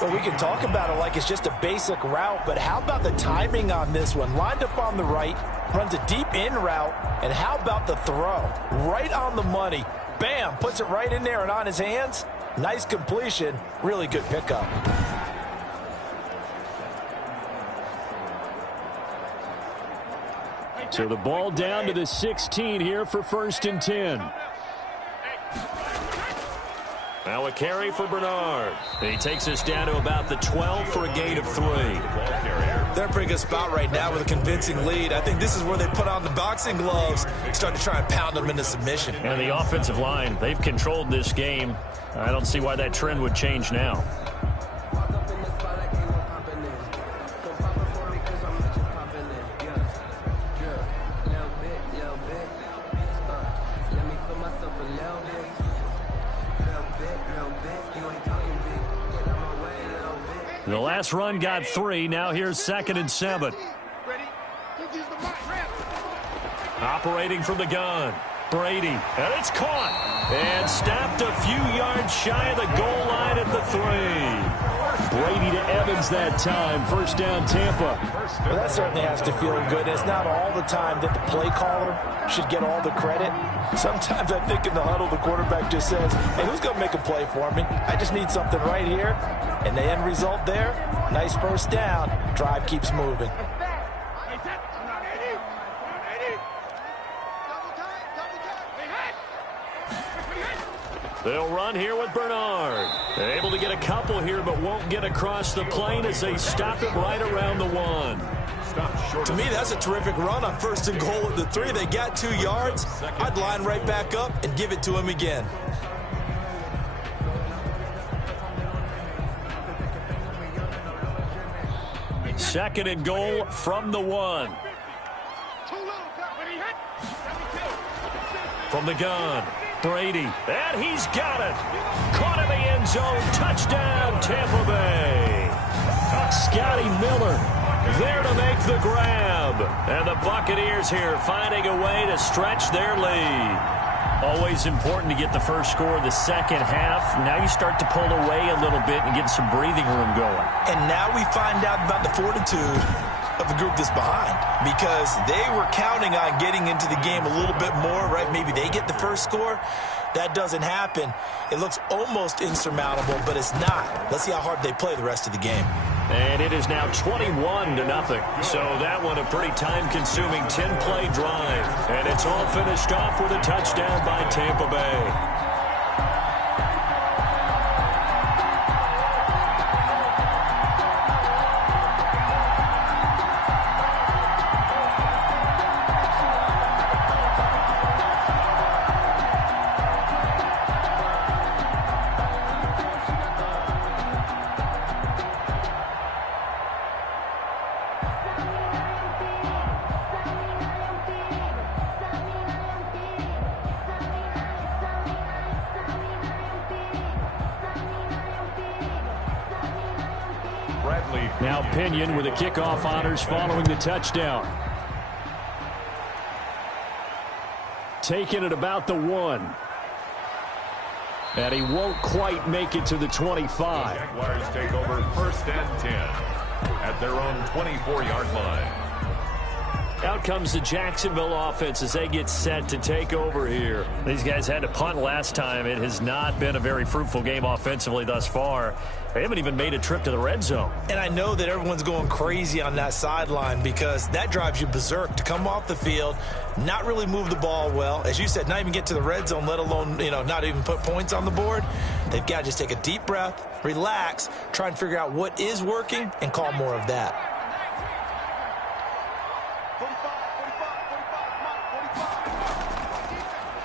Well, we can talk about it like it's just a basic route, but how about the timing on this one? Lined up on the right, runs a deep in route, and how about the throw? Right on the money. Bam, puts it right in there and on his hands. Nice completion, really good pickup. So the ball down to the 16 here for 1st and 10. Now a carry for Bernard. And he takes us down to about the 12 for a gain of 3. They're in a pretty good spot right now with a convincing lead. I think this is where they put on the boxing gloves and start to try and pound them into submission. And the offensive line, they've controlled this game. I don't see why that trend would change now. The last run got 3. Now here's 2nd and 7. Operating from the gun. Brady, and it's caught. And stopped a few yards shy of the goal line at the 3. Brady to Evans that time. First down, Tampa. Well, that certainly has to feel good. It's not all the time that the play caller should get all the credit. Sometimes I think in the huddle, the quarterback just says, hey, who's going to make a play for me? I just need something right here. And the end result there, nice first down. Drive keeps moving. They'll run here with Bernard. They're able to get a couple here, but won't get across the plane as they stop it right around the 1. To me, that's a terrific run on 1st and goal at the 3. They got 2 yards. I'd line right back up and give it to him again. Second and goal from the 1. From the gun, Brady, and he's got it. Caught in the end zone, touchdown, Tampa Bay. Scotty Miller there to make the grab. And the Buccaneers here finding a way to stretch their lead. Always important to get the first score of the second half. Now you start to pull away a little bit and get some breathing room going. And now we find out about the fortitude of the group that's behind, because they were counting on getting into the game a little bit more, right? Maybe they get the first score. That doesn't happen. It looks almost insurmountable, but it's not. Let's see how hard they play the rest of the game. And it is now 21-0. So that one a pretty time-consuming 10-play drive. And it's all finished off with a touchdown by Tampa Bay. Now Pinion with the kickoff honors following the touchdown. Taking it about the 1. And he won't quite make it to the 25. Jaguars take over 1st and 10 at their own 24-yard line. Out comes the Jacksonville offense as they get set to take over here. These guys had to punt last time. It has not been a very fruitful game offensively thus far. They haven't even made a trip to the red zone. And I know that everyone's going crazy on that sideline because that drives you berserk to come off the field, not really move the ball well. As you said, not even get to the red zone, let alone, not even put points on the board. They've got to just take a deep breath, relax, try and figure out what is working, and call more of that.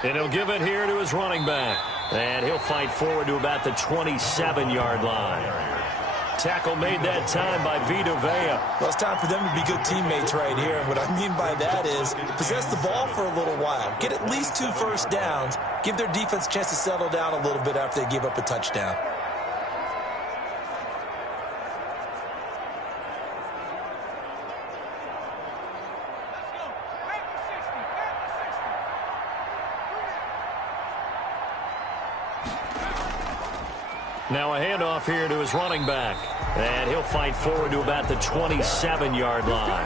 And he'll give it here to his running back. And he'll fight forward to about the 27-yard line. Tackle made that time by Vita Vea. Well, it's time for them to be good teammates right here. And what I mean by that is possess the ball for a little while. Get at least 2 first downs. Give their defense a chance to settle down a little bit after they give up a touchdown. Now a handoff here to his running back. And he'll fight forward to about the 27-yard line.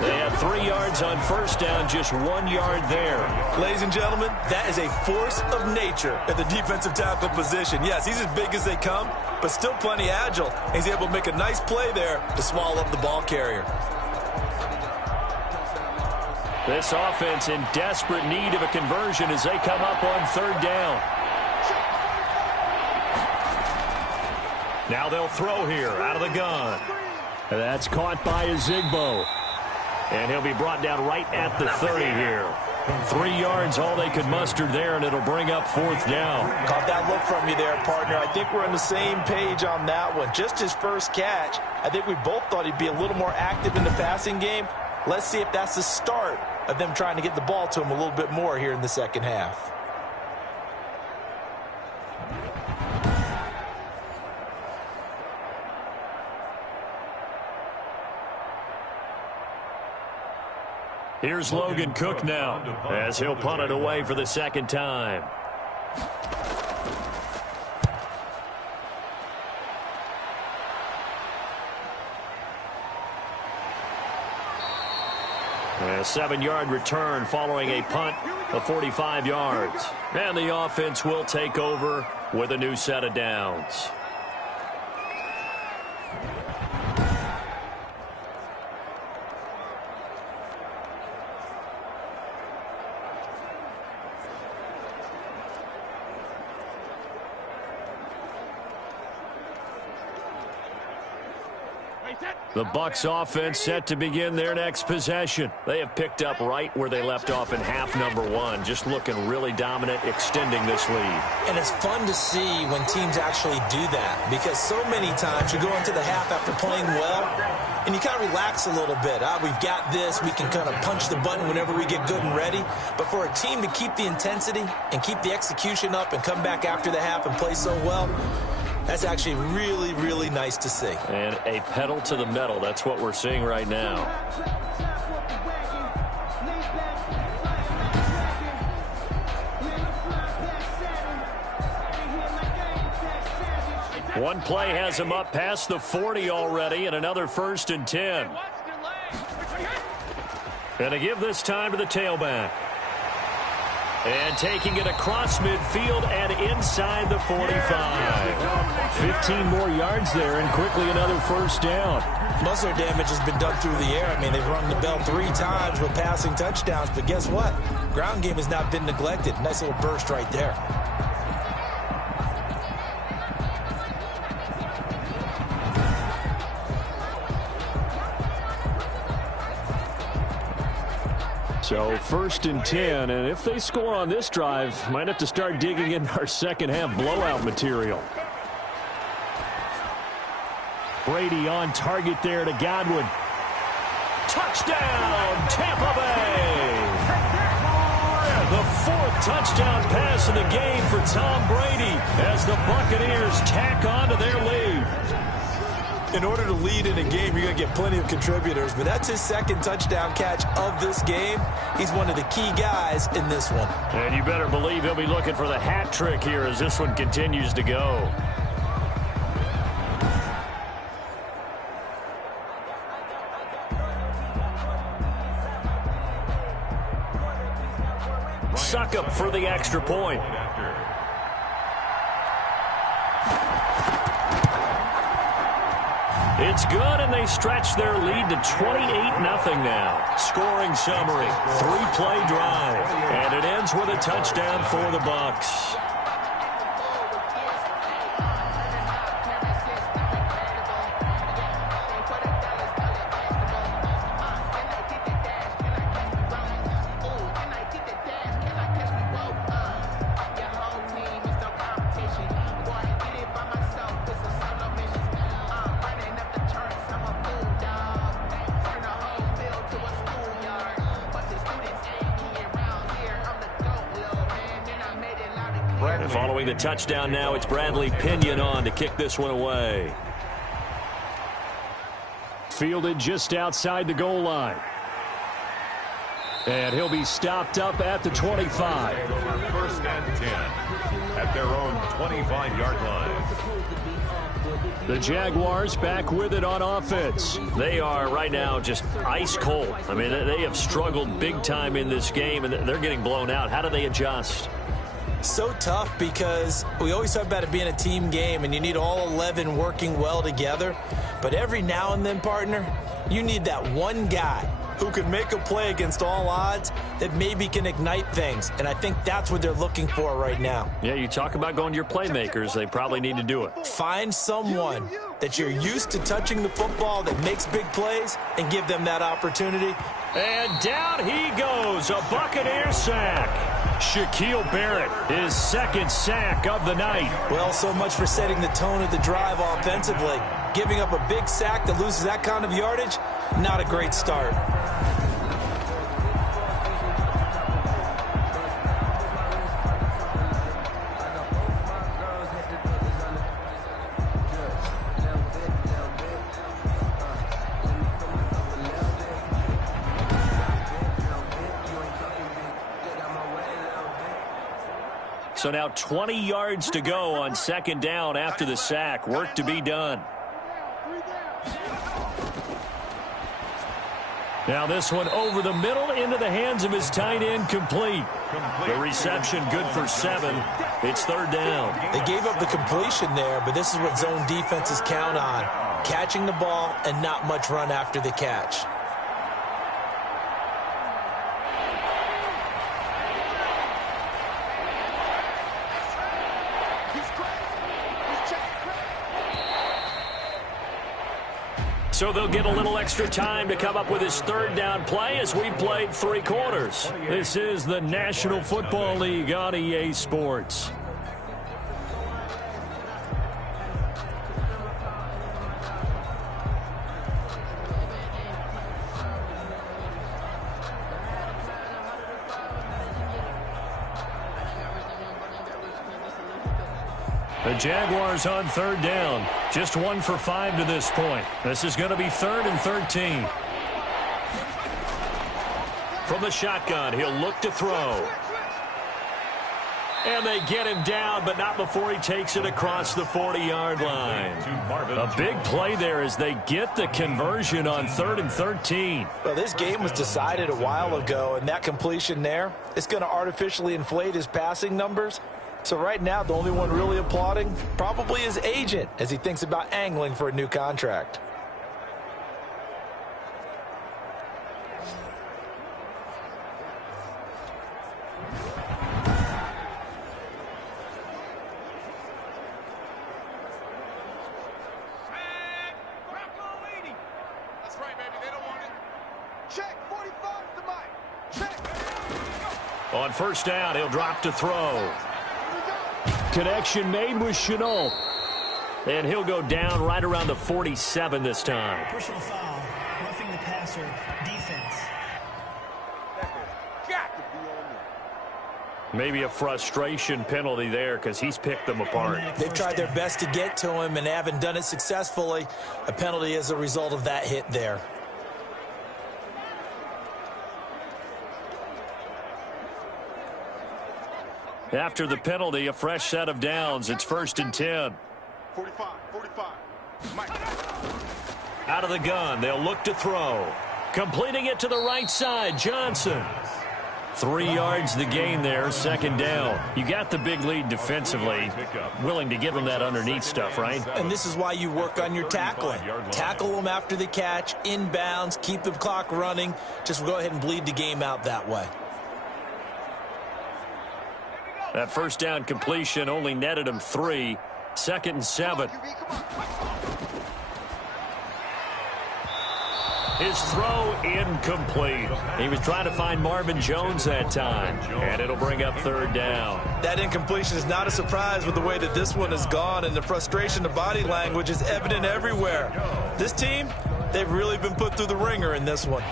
They had 3 yards on first down, just 1 yard there. Ladies and gentlemen, that is a force of nature at the defensive tackle position. Yes, he's as big as they come, but still plenty agile. He's able to make a nice play there to swallow up the ball carrier. This offense in desperate need of a conversion as they come up on 3rd down. Now they'll throw here out of the gun. That's caught by Ezigbo. And he'll be brought down right at the 30 here. 3 yards, all they could muster there, and it'll bring up 4th down. Caught that look from you there, partner. I think we're on the same page on that one. Just his first catch, I think we both thought he'd be a little more active in the passing game. Let's see if that's the start of them trying to get the ball to him a little bit more here in the second half. Here's Logan Cook now as he'll punt it away for the second time. A 7-yard return following a punt of 45 yards. And the offense will take over with a new set of downs. The Bucs offense set to begin their next possession. They have picked up right where they left off in half number 1, just looking really dominant, extending this lead. And it's fun to see when teams actually do that, because so many times you go into the half after playing well, and you kind of relax a little bit. We've got this. We can kind of punch the button whenever we get good and ready. But for a team to keep the intensity and keep the execution up and come back after the half and play so well, that's actually really, really nice to see. And a pedal to the metal. That's what we're seeing right now. One play has him up past the 40 already, and another 1st and 10. And to give this time to the tailback. And taking it across midfield and inside the 45. 15 more yards there, and quickly another 1st down. Most of their damage has been done through the air. I mean, they've rung the bell 3 times with passing touchdowns, but guess what? Ground game has not been neglected. Nice little burst right there. So 1st and 10, and if they score on this drive, might have to start digging in our second half blowout material. Brady on target there to Godwin. Touchdown, Tampa Bay! The 4th touchdown pass of the game for Tom Brady as the Buccaneers tack on to their lead. In order to lead in a game, you're going to get plenty of contributors, but that's his 2nd touchdown catch of this game. He's one of the key guys in this one. And you better believe he'll be looking for the hat trick here as this one continues to go. Succop for the extra point. It's good, and they stretch their lead to 28-0 now. Scoring summary, 3-play drive, and it ends with a touchdown for the Bucs. And following the touchdown now, it's Bradley Pinion on to kick this one away. Fielded just outside the goal line. And he'll be stopped up at the 25. 1st and 10 at their own 25-yard line. The Jaguars back with it on offense. They are right now just ice cold. I mean, they have struggled big time in this game, and they're getting blown out. How do they adjust? So tough, because we always talk about it being a team game and you need all 11 working well together. But every now and then, partner, you need that one guy who can make a play against all odds that maybe can ignite things. And I think that's what they're looking for right now. Yeah, you talk about going to your playmakers. They probably need to do it. Find someone that you're used to touching the football that makes big plays and give them that opportunity. And down he goes, a Buccaneer sack. Shaquille Barrett, his 2nd sack of the night. Well, so much for setting the tone of the drive offensively. Giving up a big sack that loses that kind of yardage, not a great start. So now 20 yards to go on second down after the sack. Work to be done. Now this one over the middle into the hands of his tight end, complete. The reception good for 7. It's third down. They gave up the completion there, but this is what zone defenses count on. Catching the ball and not much run after the catch. So they'll get a little extra time to come up with his third down play as we played 3 quarters. This is the National Football League on EA Sports. The Jaguars on third down. Just 1 for 5 to this point. This is going to be 3rd and 13. From the shotgun, he'll look to throw. And they get him down, but not before he takes it across the 40-yard line. A big play there as they get the conversion on 3rd and 13. Well, this game was decided a while ago, and that completion there is going to artificially inflate his passing numbers. So right now, the only one really applauding probably his agent as he thinks about angling for a new contract. That's right, baby. They don't want it. Check. 45 to Mike. Check. On first down, he'll drop to throw. Connection made with Chenault. And he'll go down right around the 47 this time. Personal foul, roughing the passer, defense. Got to be on there. Maybe a frustration penalty there because he's picked them apart. They've tried their best to get to him and haven't done it successfully. A penalty as a result of that hit there. After the penalty, a fresh set of downs. It's 1st and 10. 45. Mike. Out of the gun, they'll look to throw. Completing it to the right side, Johnson. 3 yards the gain there, 2nd down. You got the big lead defensively. Willing to give them that underneath stuff, right? And this is why you work on your tackling. Tackle them after the catch, inbounds, keep the clock running. Just go ahead and bleed the game out that way. That first down completion only netted him 3. 2nd and 7. His throw incomplete. He was trying to find Marvin Jones that time, and it'll bring up 3rd down. That incompletion is not a surprise with the way that this one has gone, and the frustration, the body language is evident everywhere. This team, they've really been put through the ringer in this one.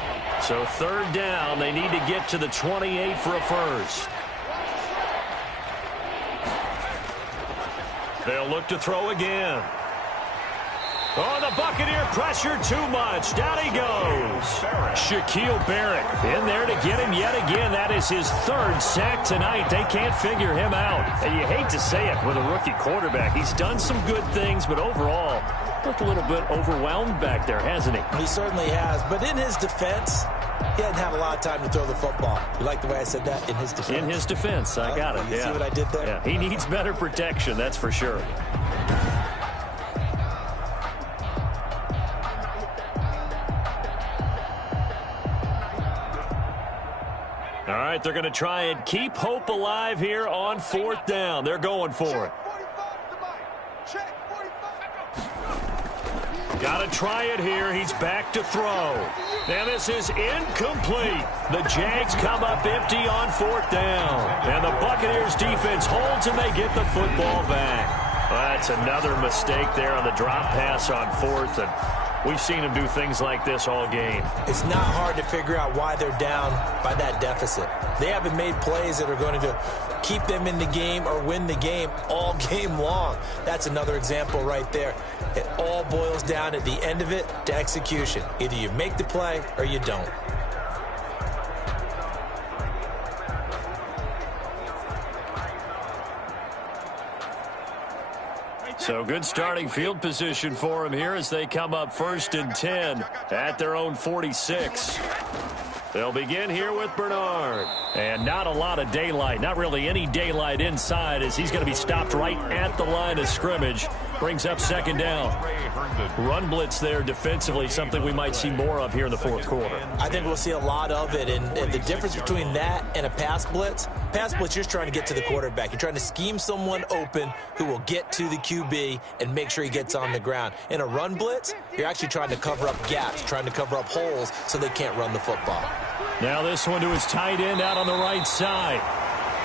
So 3rd down, they need to get to the 28 for a first. They'll look to throw again. Oh, the Buccaneer pressure too much. Down he goes. Shaquille Barrett in there to get him yet again. That is his 3rd sack tonight. They can't figure him out. And you hate to say it with a rookie quarterback. He's done some good things, but overall, looked a little bit overwhelmed back there, hasn't he? He certainly has. But in his defense, he hadn't had a lot of time to throw the football. You like the way I said that? In his defense. In his defense. I got it. You see what I did there? Yeah, he needs better protection, that's for sure. All right, they're going to try and keep hope alive here on 4th down. They're going for it. Got to try it here. He's back to throw. And this is incomplete. The Jags come up empty on 4th down. And the Buccaneers defense holds and they get the football back. Well, that's another mistake there on the drop pass on 4th. And we've seen him do things like this all game. It's not hard to figure out why they're down by that deficit. They haven't made plays that are going to keep them in the game or win the game all game long. That's another example right there. It all boils down at the end of it to execution. Either you make the play or you don't. So good starting field position for him here as they come up 1st and 10 at their own 46. They'll begin here with Bernard. And not a lot of daylight, not really any daylight inside as he's going to be stopped right at the line of scrimmage. Brings up 2nd down. Run blitz there defensively, something we might see more of here in the 4th quarter. I think we'll see a lot of it, and the difference between that and a pass blitz, you're just trying to get to the quarterback. You're trying to scheme someone open who will get to the QB and make sure he gets on the ground. In a run blitz, you're actually trying to cover up gaps, trying to cover up holes so they can't run the football. Now this one to his tight end out on the right side.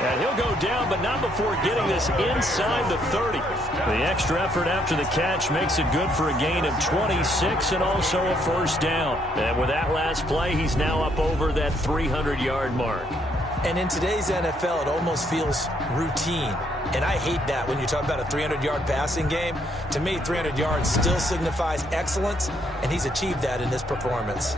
And he'll go down, but not before getting this inside the 30. The extra effort after the catch makes it good for a gain of 26 and also a 1st down. And with that last play, he's now up over that 300-yard mark. And in today's NFL, it almost feels routine. And I hate that when you talk about a 300-yard passing game. To me, 300 yards still signifies excellence, and he's achieved that in this performance.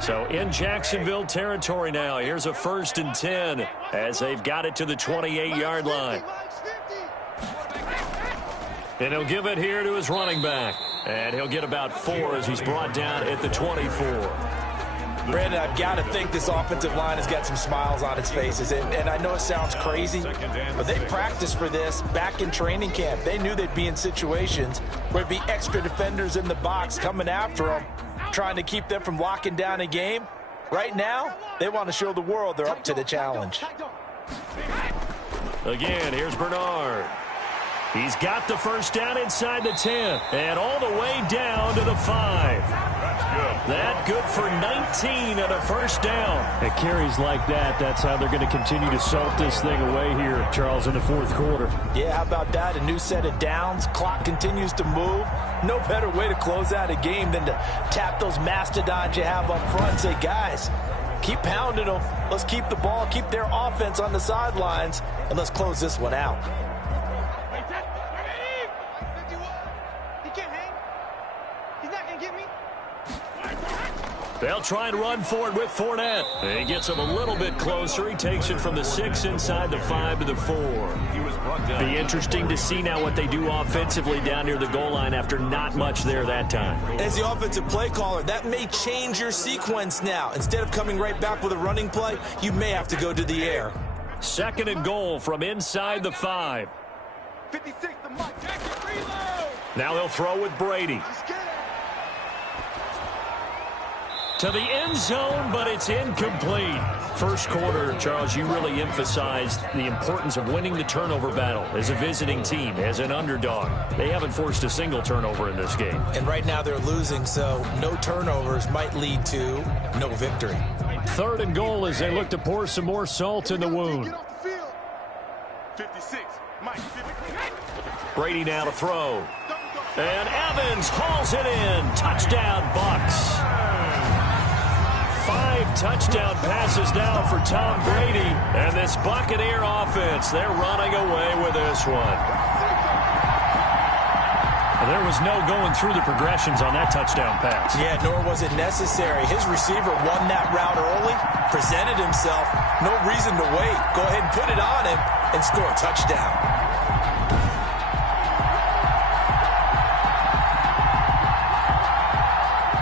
So in Jacksonville territory now, here's a 1st and 10 as they've got it to the 28-yard line. And he'll give it here to his running back. And he'll get about 4 as he's brought down at the 24. Brandon, I've got to think this offensive line has got some smiles on its faces. And I know it sounds crazy, but they practiced for this back in training camp. They knew they'd be in situations where there'd be extra defenders in the box coming after them, trying to keep them from locking down a game. Right now, they want to show the world they're up to the challenge. Again, here's Bernard. He's got the 1st down inside the 10 and all the way down to the 5. That good for 19 and a 1st down. At carries like that, that's how they're going to continue to salt this thing away here, Charles, in the 4th quarter. Yeah, how about that? A new set of downs. Clock continues to move. No better way to close out a game than to tap those mastodons you have up front and say, guys, keep pounding them. Let's keep the ball, keep their offense on the sidelines, and let's close this one out. He can't hang. He's not going to get me. They'll try and run forward with Fournette. He gets him a little bit closer. He takes it from the 6 inside the 5 to the 4. Be interesting to see now what they do offensively down near the goal line after not much there that time. As the offensive play caller, that may change your sequence now. Instead of coming right back with a running play, you may have to go to the air. 2nd and goal from inside the 5. 56 to Mike. Jackson, reload. Now they'll throw with Brady. To the end zone, but it's incomplete. 1st quarter, Charles, you really emphasized the importance of winning the turnover battle as a visiting team, as an underdog. They haven't forced a single turnover in this game. And right now they're losing, so no turnovers might lead to no victory. 3rd and goal as they look to pour some more salt in the wound. 56, Mike. Brady now to throw. And Evans hauls it in. Touchdown, Bucks. 5 touchdown passes now for Tom Brady. And this Buccaneer offense, they're running away with this one. There was no going through the progressions on that touchdown pass. Yeah, nor was it necessary. His receiver won that route early, presented himself. No reason to wait. Go ahead and put it on him and score a touchdown.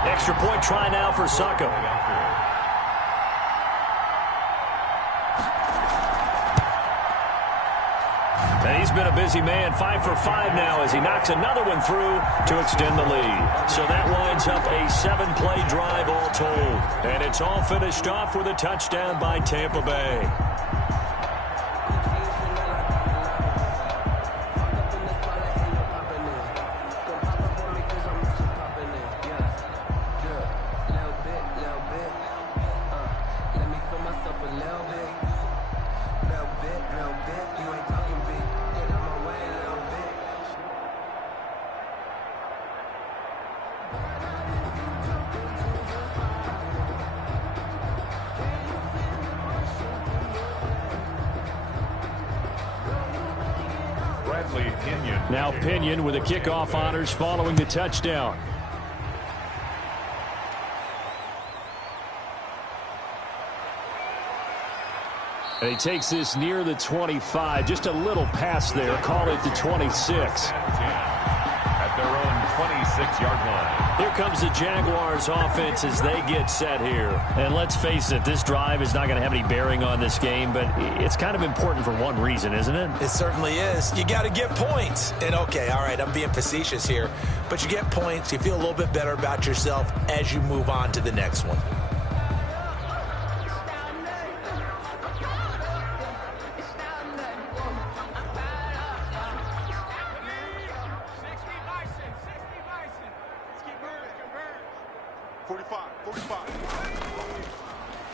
Extra point try now for Sacco. And he's been a busy man, 5 for 5 now as he knocks another one through to extend the lead. So that winds up a 7-play drive all told. And it's all finished off with a touchdown by Tampa Bay. Now Pinion with the kickoff honors following the touchdown. And he takes this near the 25. Just a little pass there. Call it the 26. At their own 26-yard line. Here comes the Jaguars offense as they get set here. And let's face it, this drive is not going to have any bearing on this game, but it's kind of important for one reason, isn't it? It certainly is. You got to get points. And okay, all right, I'm being facetious here, but you get points. You feel a little bit better about yourself as you move on to the next one.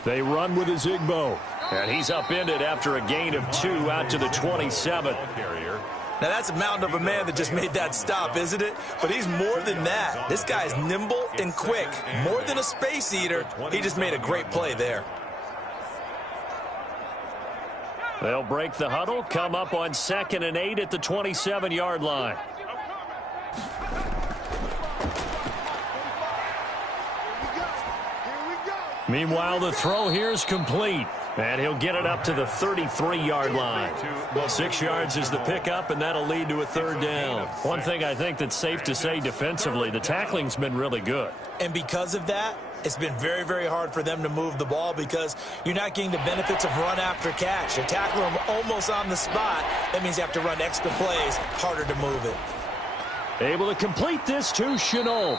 They run with his Igbo, and he's upended after a gain of 2 out to the 27. Carrier. Now, that's a mountain of a man that just made that stop, isn't it? But he's more than that. This guy's nimble and quick. More than a space eater. He just made a great play there. They'll break the huddle, come up on 2nd and 8 at the 27-yard line. Meanwhile, the throw here is complete, and he'll get it up to the 33-yard line. 6 yards is the pickup, and that'll lead to a 3rd down. One thing I think that's safe to say defensively, the tackling's been really good. And because of that, it's been very, very hard for them to move the ball because you're not getting the benefits of run after catch. You're tackling them almost on the spot. That means you have to run extra plays, harder to move it. Able to complete this to Chenault.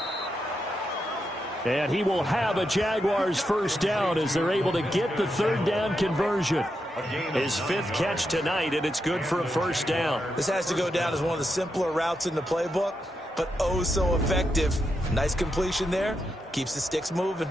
And he will have a Jaguars 1st down as they're able to get the 3rd down conversion. His 5th catch tonight, and it's good for a 1st down. This has to go down as one of the simpler routes in the playbook, but oh so effective. Nice completion there. Keeps the sticks moving.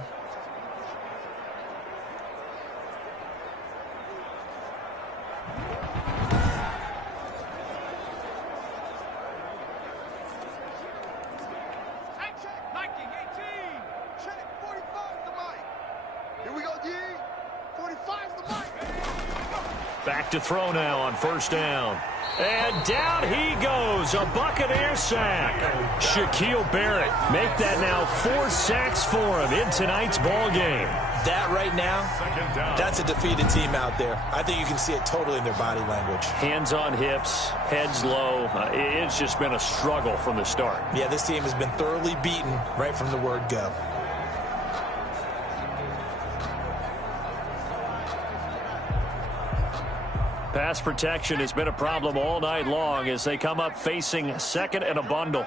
Back to throw now on 1st down. And down he goes. A Buccaneer sack. Shaquille Barrett make that now 4 sacks for him in tonight's ball game. That right now, that's a defeated team out there. I think you can see it totally in their body language. Hands on hips, heads low. It's just been a struggle from the start. Yeah, this team has been thoroughly beaten right from the word go. Pass protection has been a problem all night long as they come up facing 2nd and a bundle.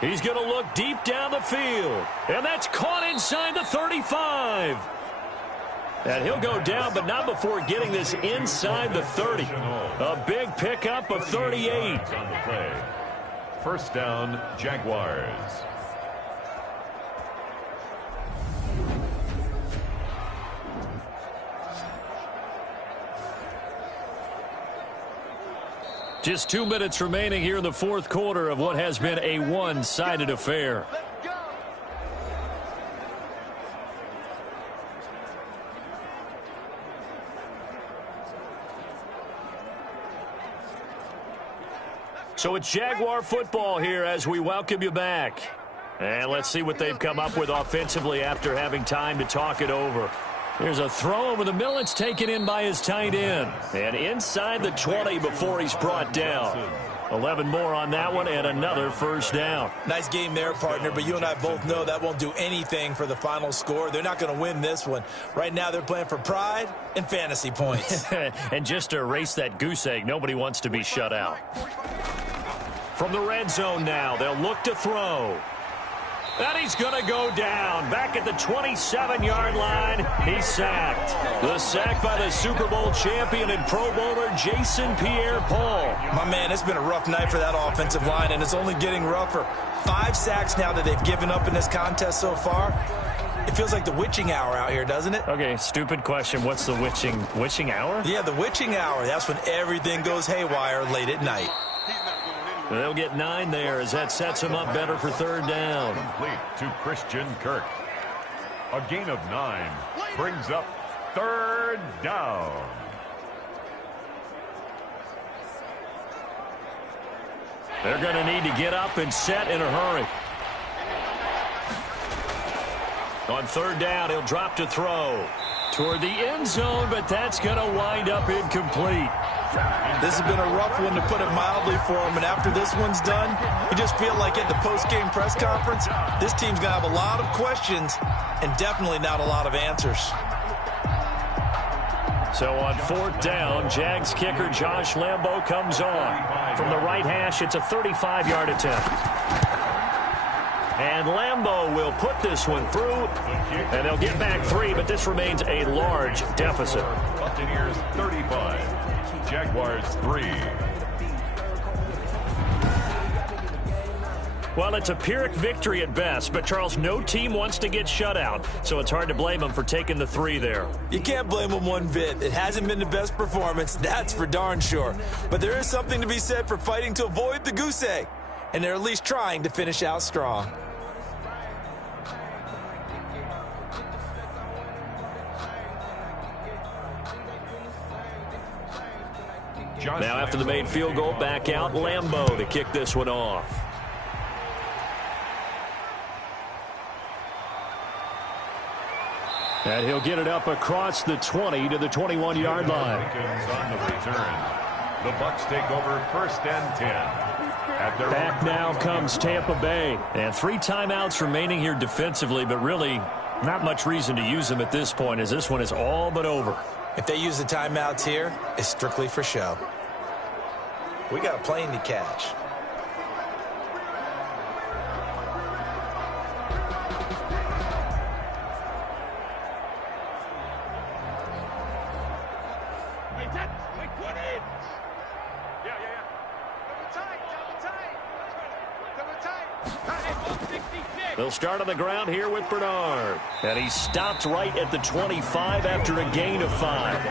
He's going to look deep down the field. And that's caught inside the 35. And he'll go down, but not before getting this inside the 30. A big pickup of 38. On the play. 1st down, Jaguars. Just 2 minutes remaining here in the 4th quarter of what has been a one-sided affair. So it's Jaguar football here as we welcome you back. And let's see what they've come up with offensively after having time to talk it over. There's a throw over the middle. It's taken in by his tight end. And inside the 20 before he's brought down. 11 more on that one and another 1st down. Nice game there, partner, but you and I both know that won't do anything for the final score. They're not going to win this one. Right now they're playing for pride and fantasy points. And just to erase that goose egg, nobody wants to be shut out. From the red zone now, they'll look to throw. And he's going to go down. Back at the 27-yard line, he's sacked. The sack by the Super Bowl champion and Pro Bowler Jason Pierre-Paul. My man, it's been a rough night for that offensive line, and it's only getting rougher. 5 sacks now that they've given up in this contest so far. It feels like the witching hour out here, doesn't it? Okay, stupid question. What's the witching hour? Yeah, the witching hour. That's when everything goes haywire late at night. They'll get 9 there as that sets him up better for 3rd down. Complete to Christian Kirk. A gain of 9 brings up 3rd down. They're going to need to get up and set in a hurry. On third down, he'll drop to throw toward the end zone, but that's going to wind up incomplete. This has been a rough one, to put it mildly, for him. And after this one's done, you just feel like at the post-game press conference, this team's going to have a lot of questions and definitely not a lot of answers. So on fourth down, Jags kicker Josh Lambo comes on. From the right hash, it's a 35-yard attempt. And Lambo will put this one through, and they'll get back 3, but this remains a large deficit. Buccaneers 35, Jaguars 3. Well, it's a Pyrrhic victory at best, but Charles, no team wants to get shut out, so it's hard to blame them for taking the 3 there. You can't blame them one bit. It hasn't been the best performance, that's for darn sure. But there is something to be said for fighting to avoid the goose egg, and they're at least trying to finish out strong. Now after the made field goal, back out Lambo to kick this one off. And he'll get it up across the 20 to the 21-yard line. On the return. The Bucs take over 1st and 10. Back now comes Tampa Bay. And 3 timeouts remaining here defensively, but really not much reason to use them at this point, as this one is all but over. If they use the timeouts here, it's strictly for show. We got a plane to catch. They'll start on the ground here with Bernard. And he stopped right at the 25 after a gain of 5.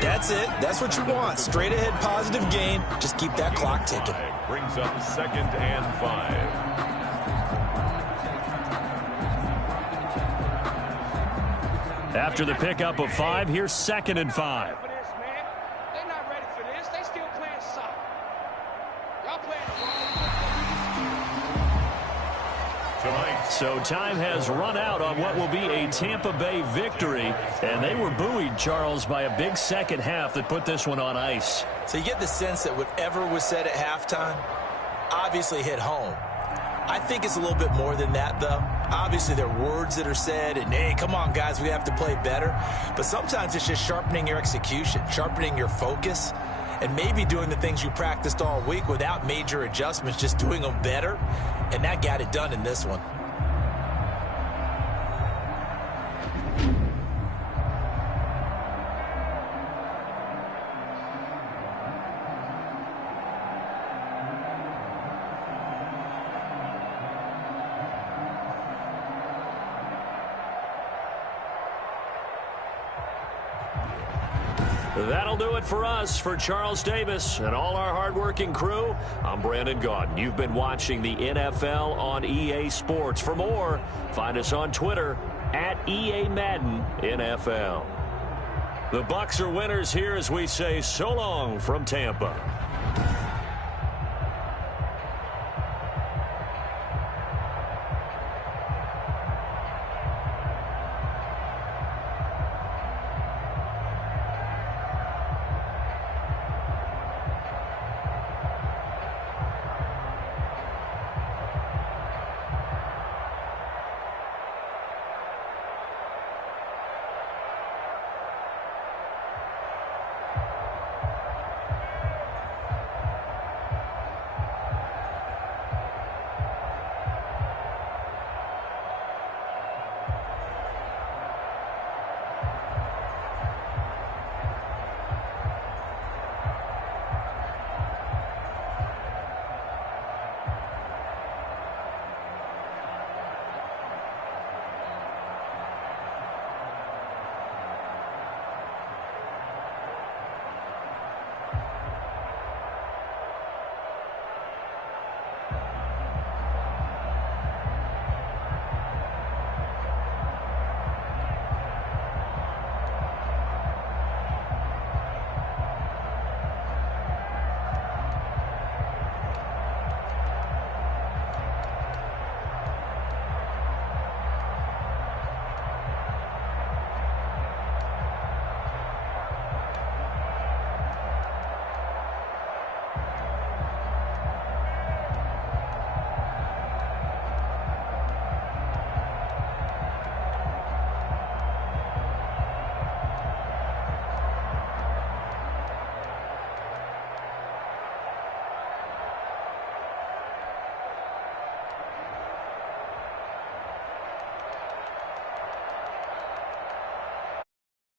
That's it. That's what you want. Straight ahead positive gain. Just keep that clock ticking. Brings up 2nd and 5. After the pickup of 5, here's 2nd and 5. They're not ready for this. They still playing soccer. Y'all playing the wrong. So time has run out on what will be a Tampa Bay victory, and they were buoyed, Charles, by a big second half that put this one on ice. So you get the sense that whatever was said at halftime obviously hit home. I think it's a little bit more than that, though. Obviously, there are words that are said, and, hey, come on, guys, we have to play better. But sometimes it's just sharpening your execution, sharpening your focus, and maybe doing the things you practiced all week without major adjustments, just doing them better. And that got it done in this one. That'll do it for us. For Charles Davis and all our hardworking crew, I'm Brandon Gaudin. You've been watching the NFL on EA Sports. For more, find us on Twitter at EA Madden NFL. The Bucs are winners here as we say so long from Tampa.